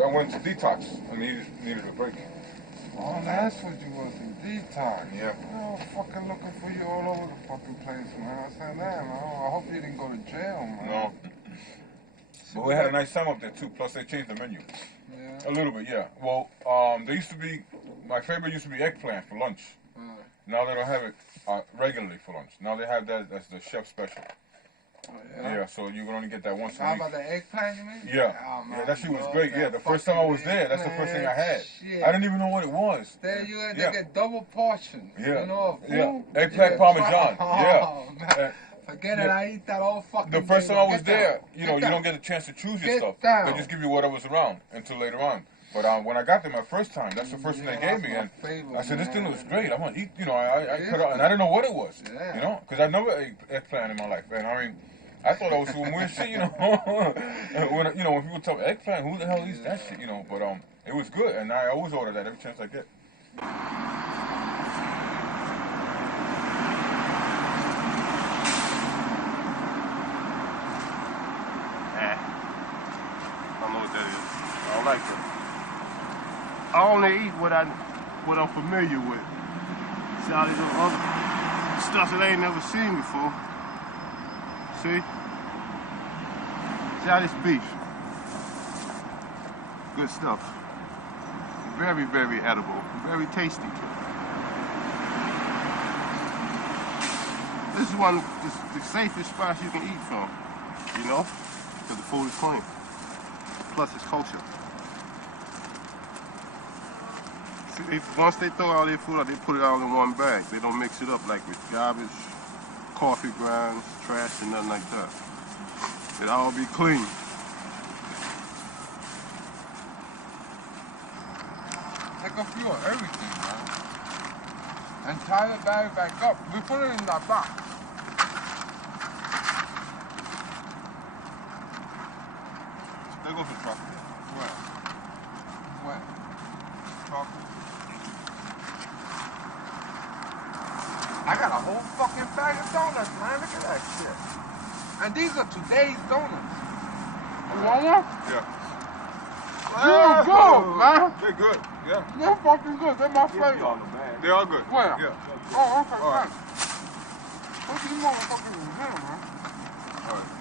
I went to detox. I needed a break. Oh, that's what you was in detox. Yeah. Oh, fucking looking for you all over the fucking place, man. I said, man, I hope you didn't go to jail, man. No. But we had a nice time up there too. Plus they changed the menu. Yeah. A little bit, yeah. Well, there used to be, my favorite used to be eggplant for lunch. Now they don't have it regularly for lunch. Now they have that as the chef special. Oh, yeah? Yeah, so you can only get that once a How week. about the eggplant, you mean? Yeah. Oh, man, Yeah, that shit was love great. that Yeah, the first time I was there, that's the first thing I had. I didn't even know what it was. There you are, they get double portions. Yeah. You know, of Yeah. food. Eggplant parmesan. Oh, Yeah. man. Forget it, I eat that all fucking The first day. time I was Get there, down. you know, you Get don't down. get a chance to choose your Get stuff. down. They just give you whatever's around until later on. But when I got there my first time, that's the first thing they gave me, and I said, "This thing looks great. I'm gonna eat." You know, I cut out, and I didn't know what it was. Yeah. You know, because I never ate eggplant in my life, and I mean, I thought I was doing weird shit. You know, and when people talk eggplant, who the hell eats that shit? You know, but it was good, and I always order that every chance I get. I don't know what that is. I don't like it. I only eat what I'm familiar with. See all these other stuff that I ain't never seen before. See? See all this beef. Good stuff. Very, very edible. Very tasty. This is one of the safest spots you can eat from. You know? Because the food is clean. Plus it's culture. See, once they throw all their food out, they put it all in one bag. They don't mix it up like with garbage, coffee grounds, trash, and nothing like that. It all be clean. Take a few of everything, man. And tie the bag back up. We put it in that box. There goes the chocolate. Where? Where? Chocolate. I got a whole fucking bag of donuts, man. Look at that shit. And these are today's donuts. You want one? Yeah. They're good, man. They're good. Yeah. They're fucking good. They're my favorite. They are good. Where? Yeah. Oh, okay, All right. fine. What's these motherfuckers in here, man? All right.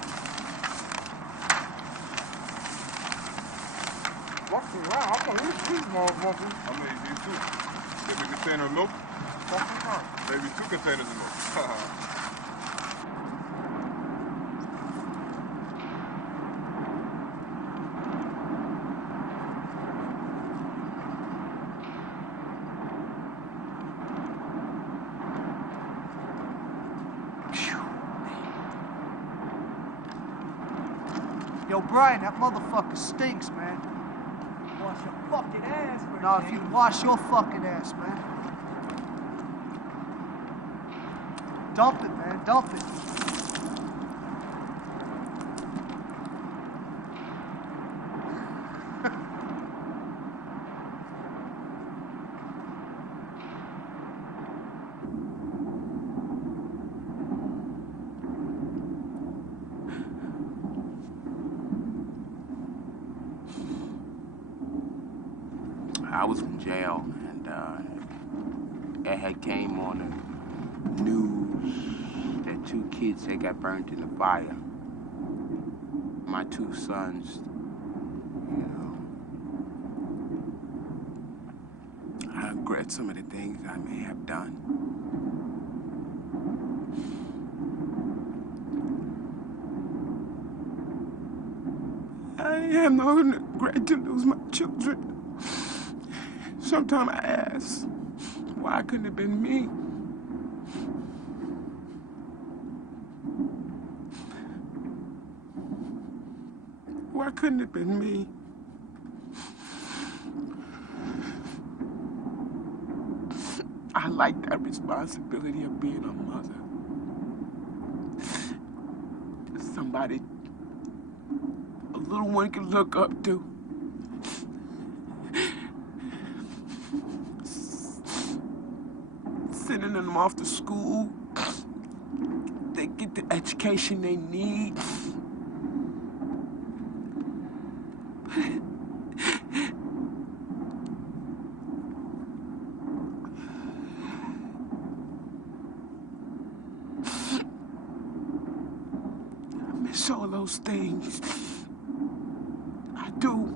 Fucking wow, I'm gonna eat these motherfuckers. I'm gonna eat these too. Maybe a container of milk. Fucking right. Maybe 2 containers of milk. Yo, Brian, that motherfucker stinks, man. Wash your fucking ass, man. No, if you wash your fucking ass, man. Dump it, man. Dump it. was in jail, and it had came on the news that 2 kids, they got burnt in the fire. My 2 sons, you know. I regret some of the things I may have done. I have no regret to lose my children. Sometimes I ask, why couldn't it have been me? Why couldn't it have been me? I like that responsibility of being a mother. Somebody a little one can look up to. Sending them off to school. They get the education they need. I miss all those things. I do.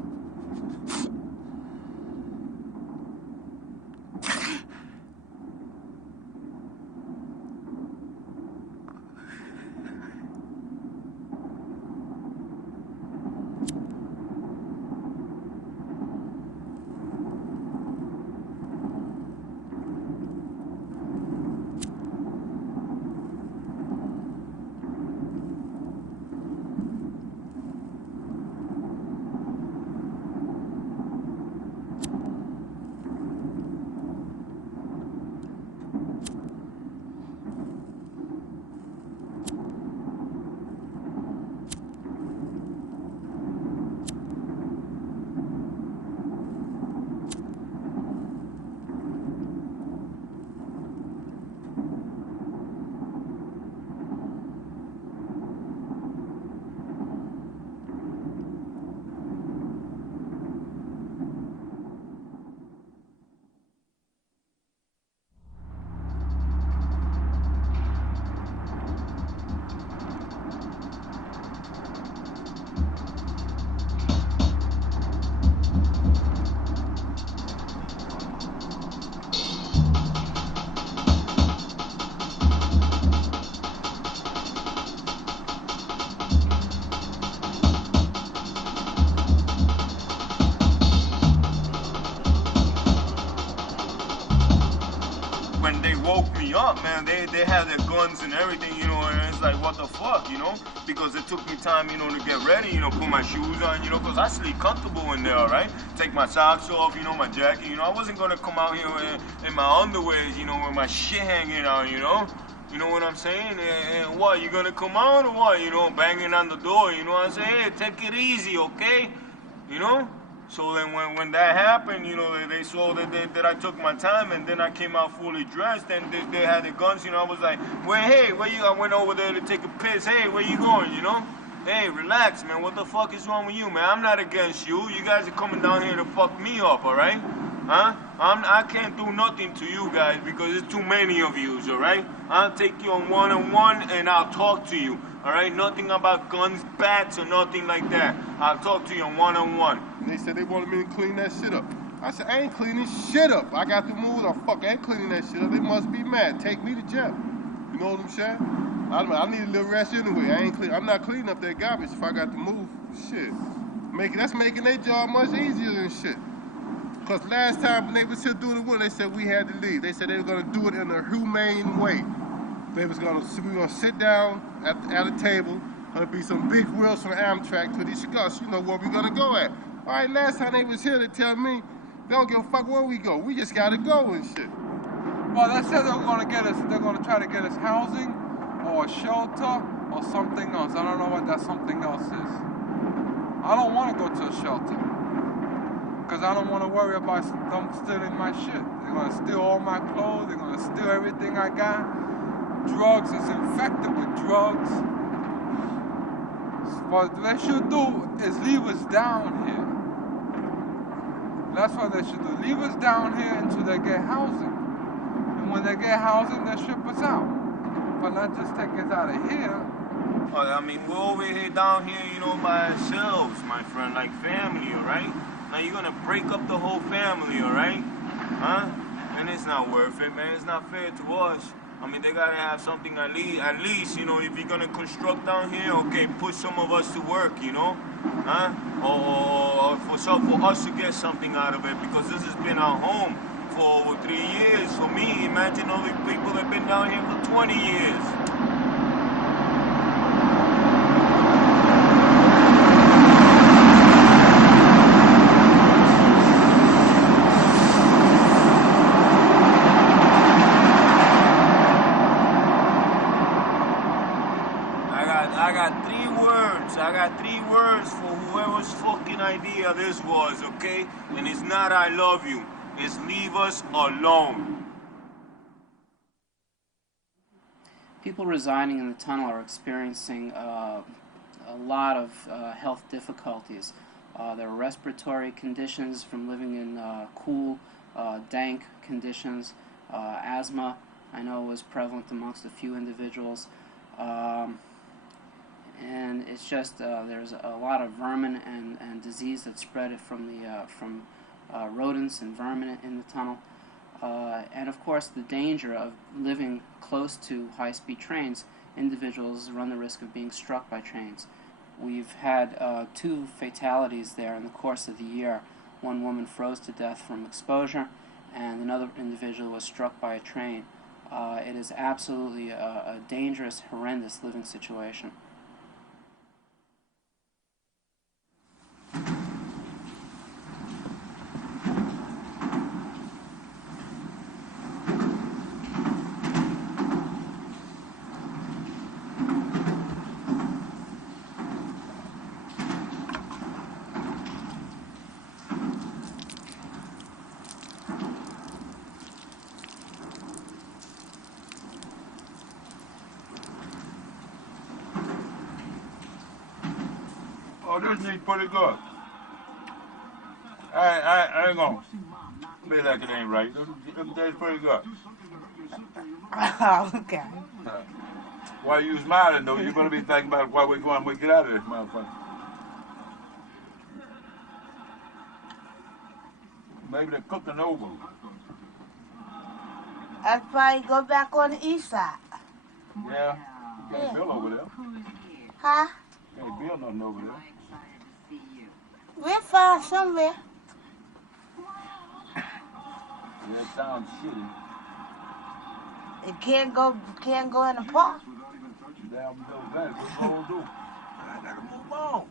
Man, they have their guns and everything, you know, and it's like, what the fuck, you know, because it took me time, you know, to get ready, you know, put my shoes on, you know, because I sleep comfortable in there, right? Take my socks off, you know, my jacket, you know, I wasn't going to come out here in my underwear, you know, with my shit hanging out, you know what I'm saying? And what, you going to come out or what, you know, banging on the door, you know what I'm saying? Hey, take it easy, okay? You know? So then when that happened, you know, they saw that I took my time, and then I came out fully dressed, and they had the guns, you know. I was like, well, hey, where you? I went over there to take a piss. Hey, where you going, you know? Hey, relax, man. What the fuck is wrong with you, man? I'm not against you. You guys are coming down here to fuck me up, all right? Huh? I can't do nothing to you guys because there's too many of you, all right? I'll take you on one-on-one, and I'll talk to you, all right? Nothing about guns, bats, or nothing like that. I'll talk to you on one-on-one. They said they wanted me to clean that shit up. I said, I ain't cleaning shit up. I got to move the fuck. I ain't cleaning that shit up. They must be mad. Take me to jail. You know what I'm saying? I need a little rest anyway. I'm not cleaning up that garbage if I got to move. Shit. That's making their job much easier than shit. Because last time when they was here doing the work, they said we had to leave. They said they were going to do it in a humane way. We were going to sit down at a table. There'll be some big wheels from Amtrak to discuss, you know, where we're going to go at. All right, last time they was here to tell me, they don't give a fuck where we go. We just got to go and shit. Well, they said they're going to try to get us housing or a shelter or something else. I don't know what that something else is. I don't want to go to a shelter because I don't want to worry about them stealing my shit. They're going to steal all my clothes. They're going to steal everything I got. Drugs is infected with drugs. What they should do is leave us down here. That's what they should do. Leave us down here until they get housing. And when they get housing, they ship us out. But not just take us out of here. Oh, I mean, we're over here down here, you know, by ourselves, my friend, like family, all right? Now you're gonna break up the whole family, all right? Huh? And it's not worth it, man. It's not fair to us. I mean, they gotta have something at least, you know, if you're gonna construct down here, okay, put some of us to work, you know? Huh? Or for us to get something out of it, because this has been our home for over 3 years. For me, imagine all the people that have been down here for 20 years. I got 3 words for whoever's fucking idea this was, okay? And it's not I love you. It's leave us alone. People residing in the tunnel are experiencing a lot of health difficulties. There are respiratory conditions from living in cool, dank conditions. Asthma, I know, was prevalent amongst a few individuals. And it's just there's a lot of vermin and disease that spread from rodents and vermin in the tunnel, and of course the danger of living close to high-speed trains. Individuals run the risk of being struck by trains. We've had 2 fatalities there in the course of the year. One woman froze to death from exposure, and another individual was struck by a train. It is absolutely a dangerous, horrendous living situation. Oh, this needs pretty good. I ain't gonna be like it ain't right. It tastes pretty good. Okay. While you smiling though, you're gonna be thinking about why we're going to get out of this motherfucker. Maybe they're cooking over. I'd probably go back on the east side. Yeah. You can't build over there. Huh? You can't build nothing over there. We'll find somewhere. Yeah, it sounds shitty. It can't go in the park. Damn, what you gonna do? I gotta move on.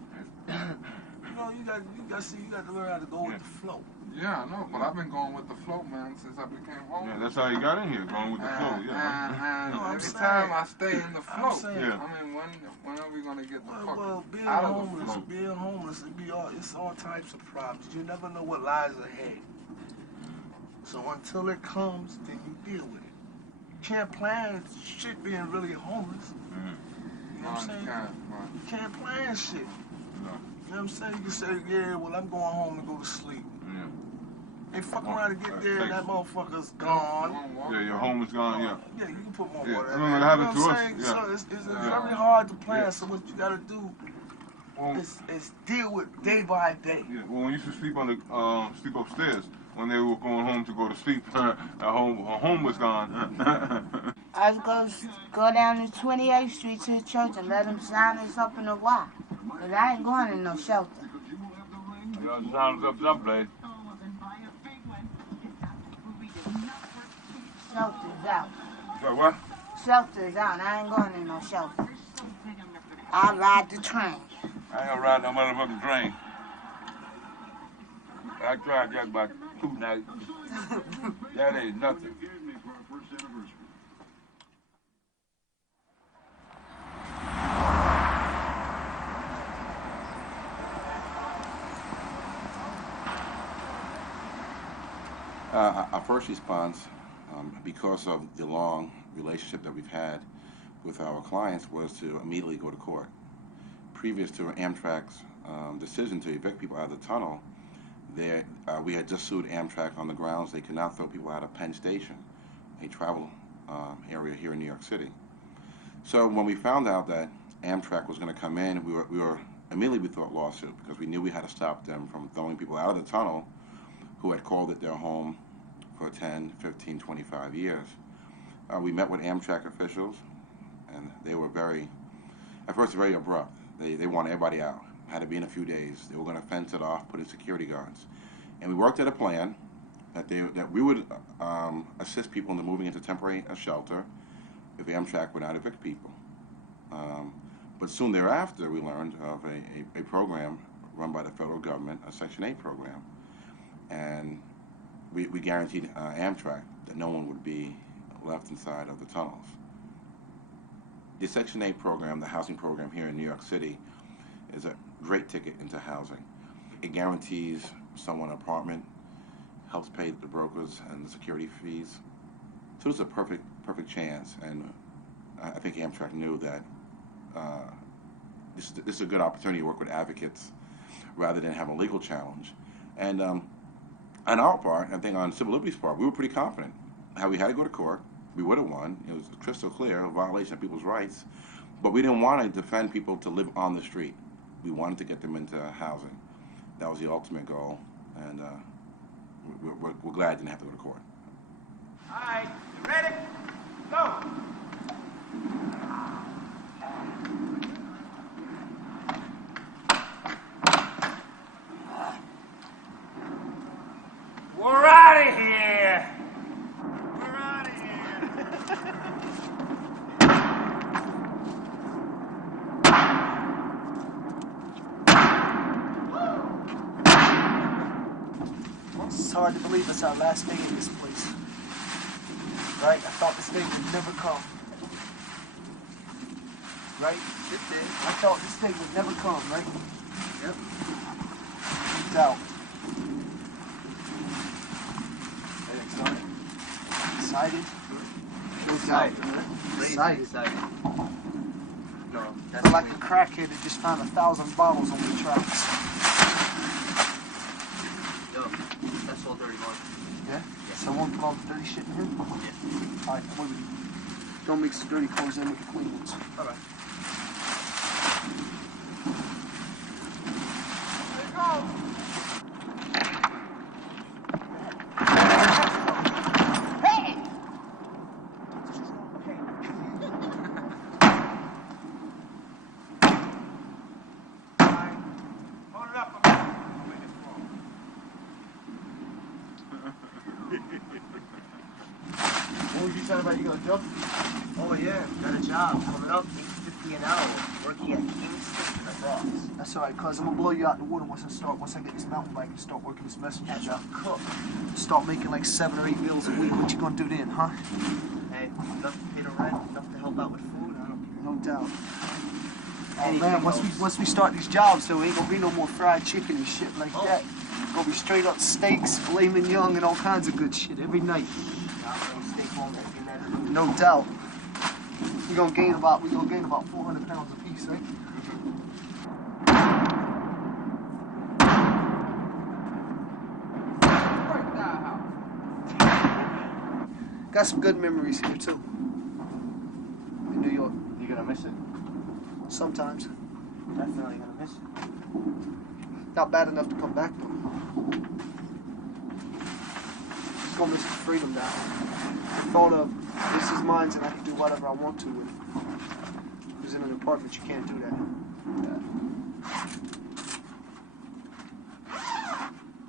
You know, you got to learn how to go with the flow. Yeah, I know, but I've been going with the flow, man, since I became homeless. Yeah, that's how you got in here, going with the flow. Yeah. And every time I stay in the flow, yeah. I mean, when are we gonna get the fuck being out homeless, of the flow? being homeless, it's all types of problems. You never know what lies ahead. So until it comes, then you deal with it. You can't plan shit being really homeless. You know what I'm saying? You can't plan shit. You know what I'm saying? You can say, yeah, well, I'm going home to go to sleep. They fuck around and get there and that motherfucker's gone. Yeah, your home is gone, yeah. Yeah, you can put more Yeah, water I in remember there. it happened to us. So Yeah. it's very hard to plan. So what you gotta do is deal with day by day. Yeah, well, when we used to sleep on the sleep upstairs, when they were going home to go to sleep, our home was gone. I was going to go down to 28th Street to the church and let them sign us up in the Y. But I ain't going in no shelter. You gotta sign us up someplace. Shelter's out. What? Shelter's out. I ain't going in no shelter. I'll ride the train. I ain't gonna ride no motherfucking train. I tried that about 2 nights. That ain't nothing. Our first response, because of the long relationship that we've had with our clients, was to immediately go to court. Previous to Amtrak's decision to evict people out of the tunnel, We had just sued Amtrak on the grounds they could not throw people out of Penn Station, a travel area here in New York City. So when we found out that Amtrak was going to come in, we were immediately we thought lawsuit, because we knew we had to stop them from throwing people out of the tunnel who had called it their home for 10, 15, 25 years. We met with Amtrak officials, and they were at first very abrupt. They wanted everybody out. Had to be in a few days. They were going to fence it off, put in security guards. And we worked at a plan that we would assist people in moving into temporary shelter if Amtrak would not evict people. But soon thereafter, we learned of a program run by the federal government, a Section 8 program. And we guaranteed Amtrak that no one would be left inside of the tunnels. The Section 8 program, the housing program here in New York City, is a great ticket into housing. It guarantees someone an apartment, helps pay the brokers and the security fees. So it's a perfect chance, and I think Amtrak knew that this is a good opportunity to work with advocates rather than have a legal challenge. And on our part, I think on Civil Liberties' part, we were pretty confident. How we had to go to court, we would have won. It was crystal clear, a violation of people's rights. But we didn't want to defend people to live on the street. We wanted to get them into housing. That was the ultimate goal, and we're glad it didn't have to go to court. All right, you ready? Go! We're out of here! We're out of here! It's hard to believe it's our last day in this place. Right? I thought this day would never come. Right? I thought this day would never come, right? Yep. No doubt. Excited? Excited. No, I'm like a crackhead that just found 1,000 bottles on the tracks. Yo, that's all dirty money. Yeah? So I won't put all the dirty shit in here? Yeah. Alright, what do we do? Don't mix the dirty clothes in with the clean ones. Alright. Let's go! What were you talking about? You gonna jump? Oh yeah, got a job coming up, $8.50 an hour, working at Kingston in the Bronx. That's alright, cuz I'm gonna blow you out the water once I get this mountain bike and start working this messenger job. Cook. Start making like 7 or 8 bills a week. What you gonna do then, huh? Hey, enough to pay the rent, enough to help out with food, I don't care. No doubt. Oh man, once we start these jobs though, ain't gonna be no more fried chicken and shit like that. It's gonna be straight up steaks, filet mignon, and all kinds of good shit every night. No doubt. We're gonna gain about 400 pounds a piece, right? Got some good memories here too. In New York. You gonna miss it? Sometimes. Definitely gonna miss it. Not bad enough to come back though. Just gonna miss the freedom now. The thought of this is mine and I can do whatever I want to with it. Because in an apartment you can't do that.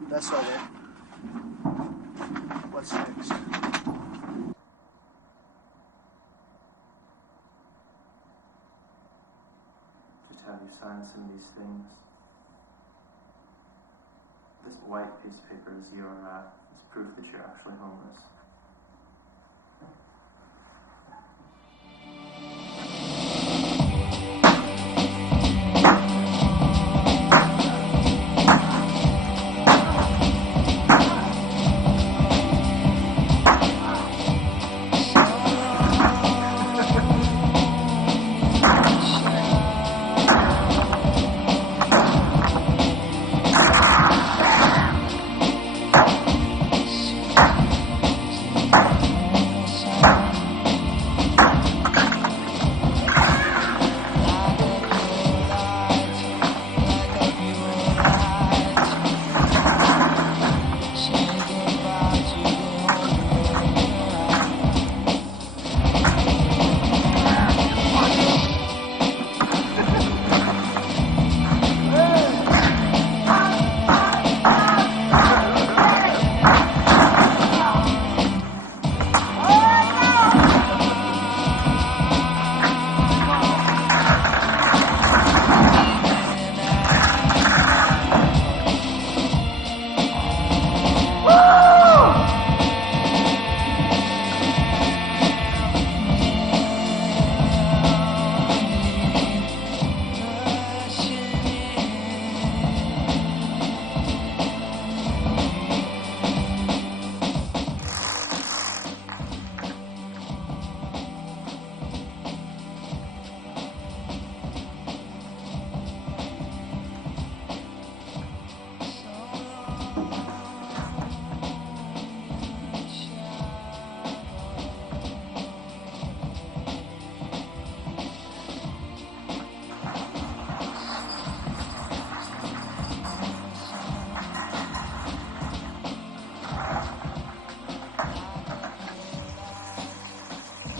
That's all right. What's next? Just have you sign some of these things. This white piece of paper is it's proof that you're actually homeless.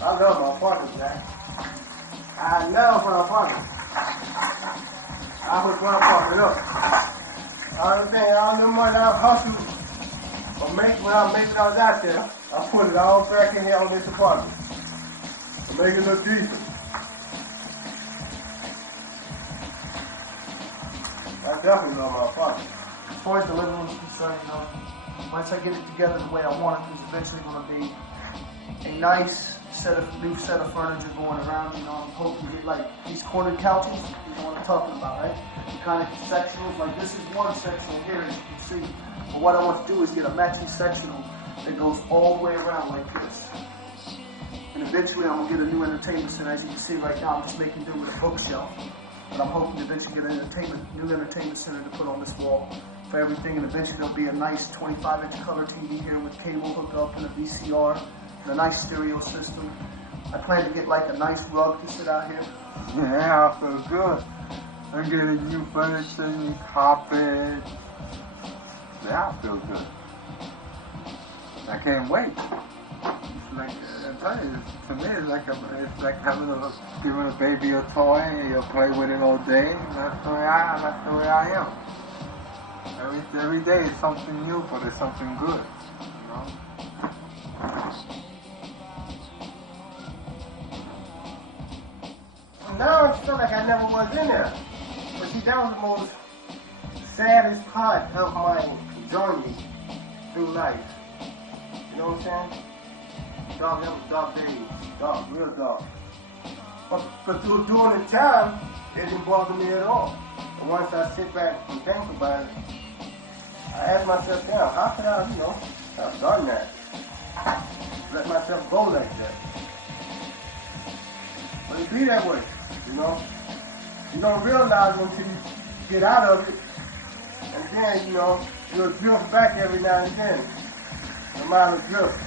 I love my apartment, Jack. I love my apartment. I put my apartment up. All the thing, all the money I hustled or make when I was out there, I put it all back in here on this apartment. To make it look decent. I definitely love my apartment. As far as the living room is concerned, you know, once I get it together the way I want it, it's eventually going to be a nice new set of furniture going around. You know, I'm hoping to get like these corner couches. You know what I'm talking about, right? The kind of sectionals. Like this is one sectional here, as you can see. But what I want to do is get a matching sectional that goes all the way around like this. And eventually I'm gonna get a new entertainment center. As you can see right now, I'm just making do with a bookshelf. But I'm hoping to eventually get a new entertainment center to put on this wall for everything. And eventually there'll be a nice 25-inch color TV here with cable hooked up and a VCR and a nice stereo system. I plan to get like a nice rug to sit out here. Yeah, I feel good. I'm getting new furniture, new carpet. Yeah, I feel good. I can't wait. It's like, I tell you, to me, it's like giving a baby a toy and you play with it all day. That's the way I am. Every day is something new, but it's something good, you know? Now I feel like I never was in there. But see, that was the most saddest part of my journey through life. You know what I'm saying? Dark, that was dark days. Dark, real dark. But during the time, it didn't bother me at all. And once I sit back and think about it, I ask myself, damn, how could I, have done that? Let myself go like that. But it be that way, you know? You don't realize it until you get out of it. And then, you'll drift back every now and then. The mind will drift.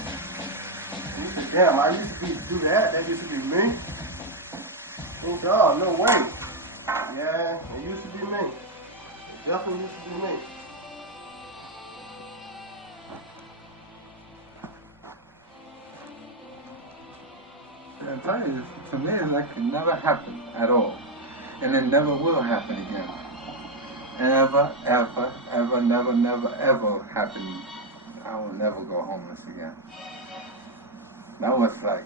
And you say, damn, I used to do that. That used to be me. And you say, oh, no way. Yeah, it used to be me. It definitely used to be me. I tell you, to me, it's like it never happened at all. And it never will happen again. Ever, ever, ever, never, ever happen. I will never go homeless again. That was like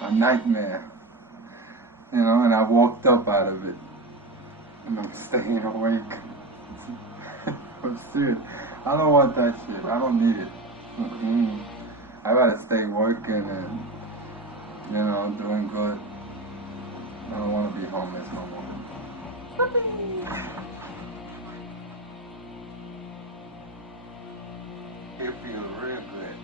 a nightmare. You know, and I walked up out of it. And I'm staying awake. I'm serious. I don't want that shit. I don't need it. I gotta stay working and, doing good. I don't want to be homeless no more. It feels real good.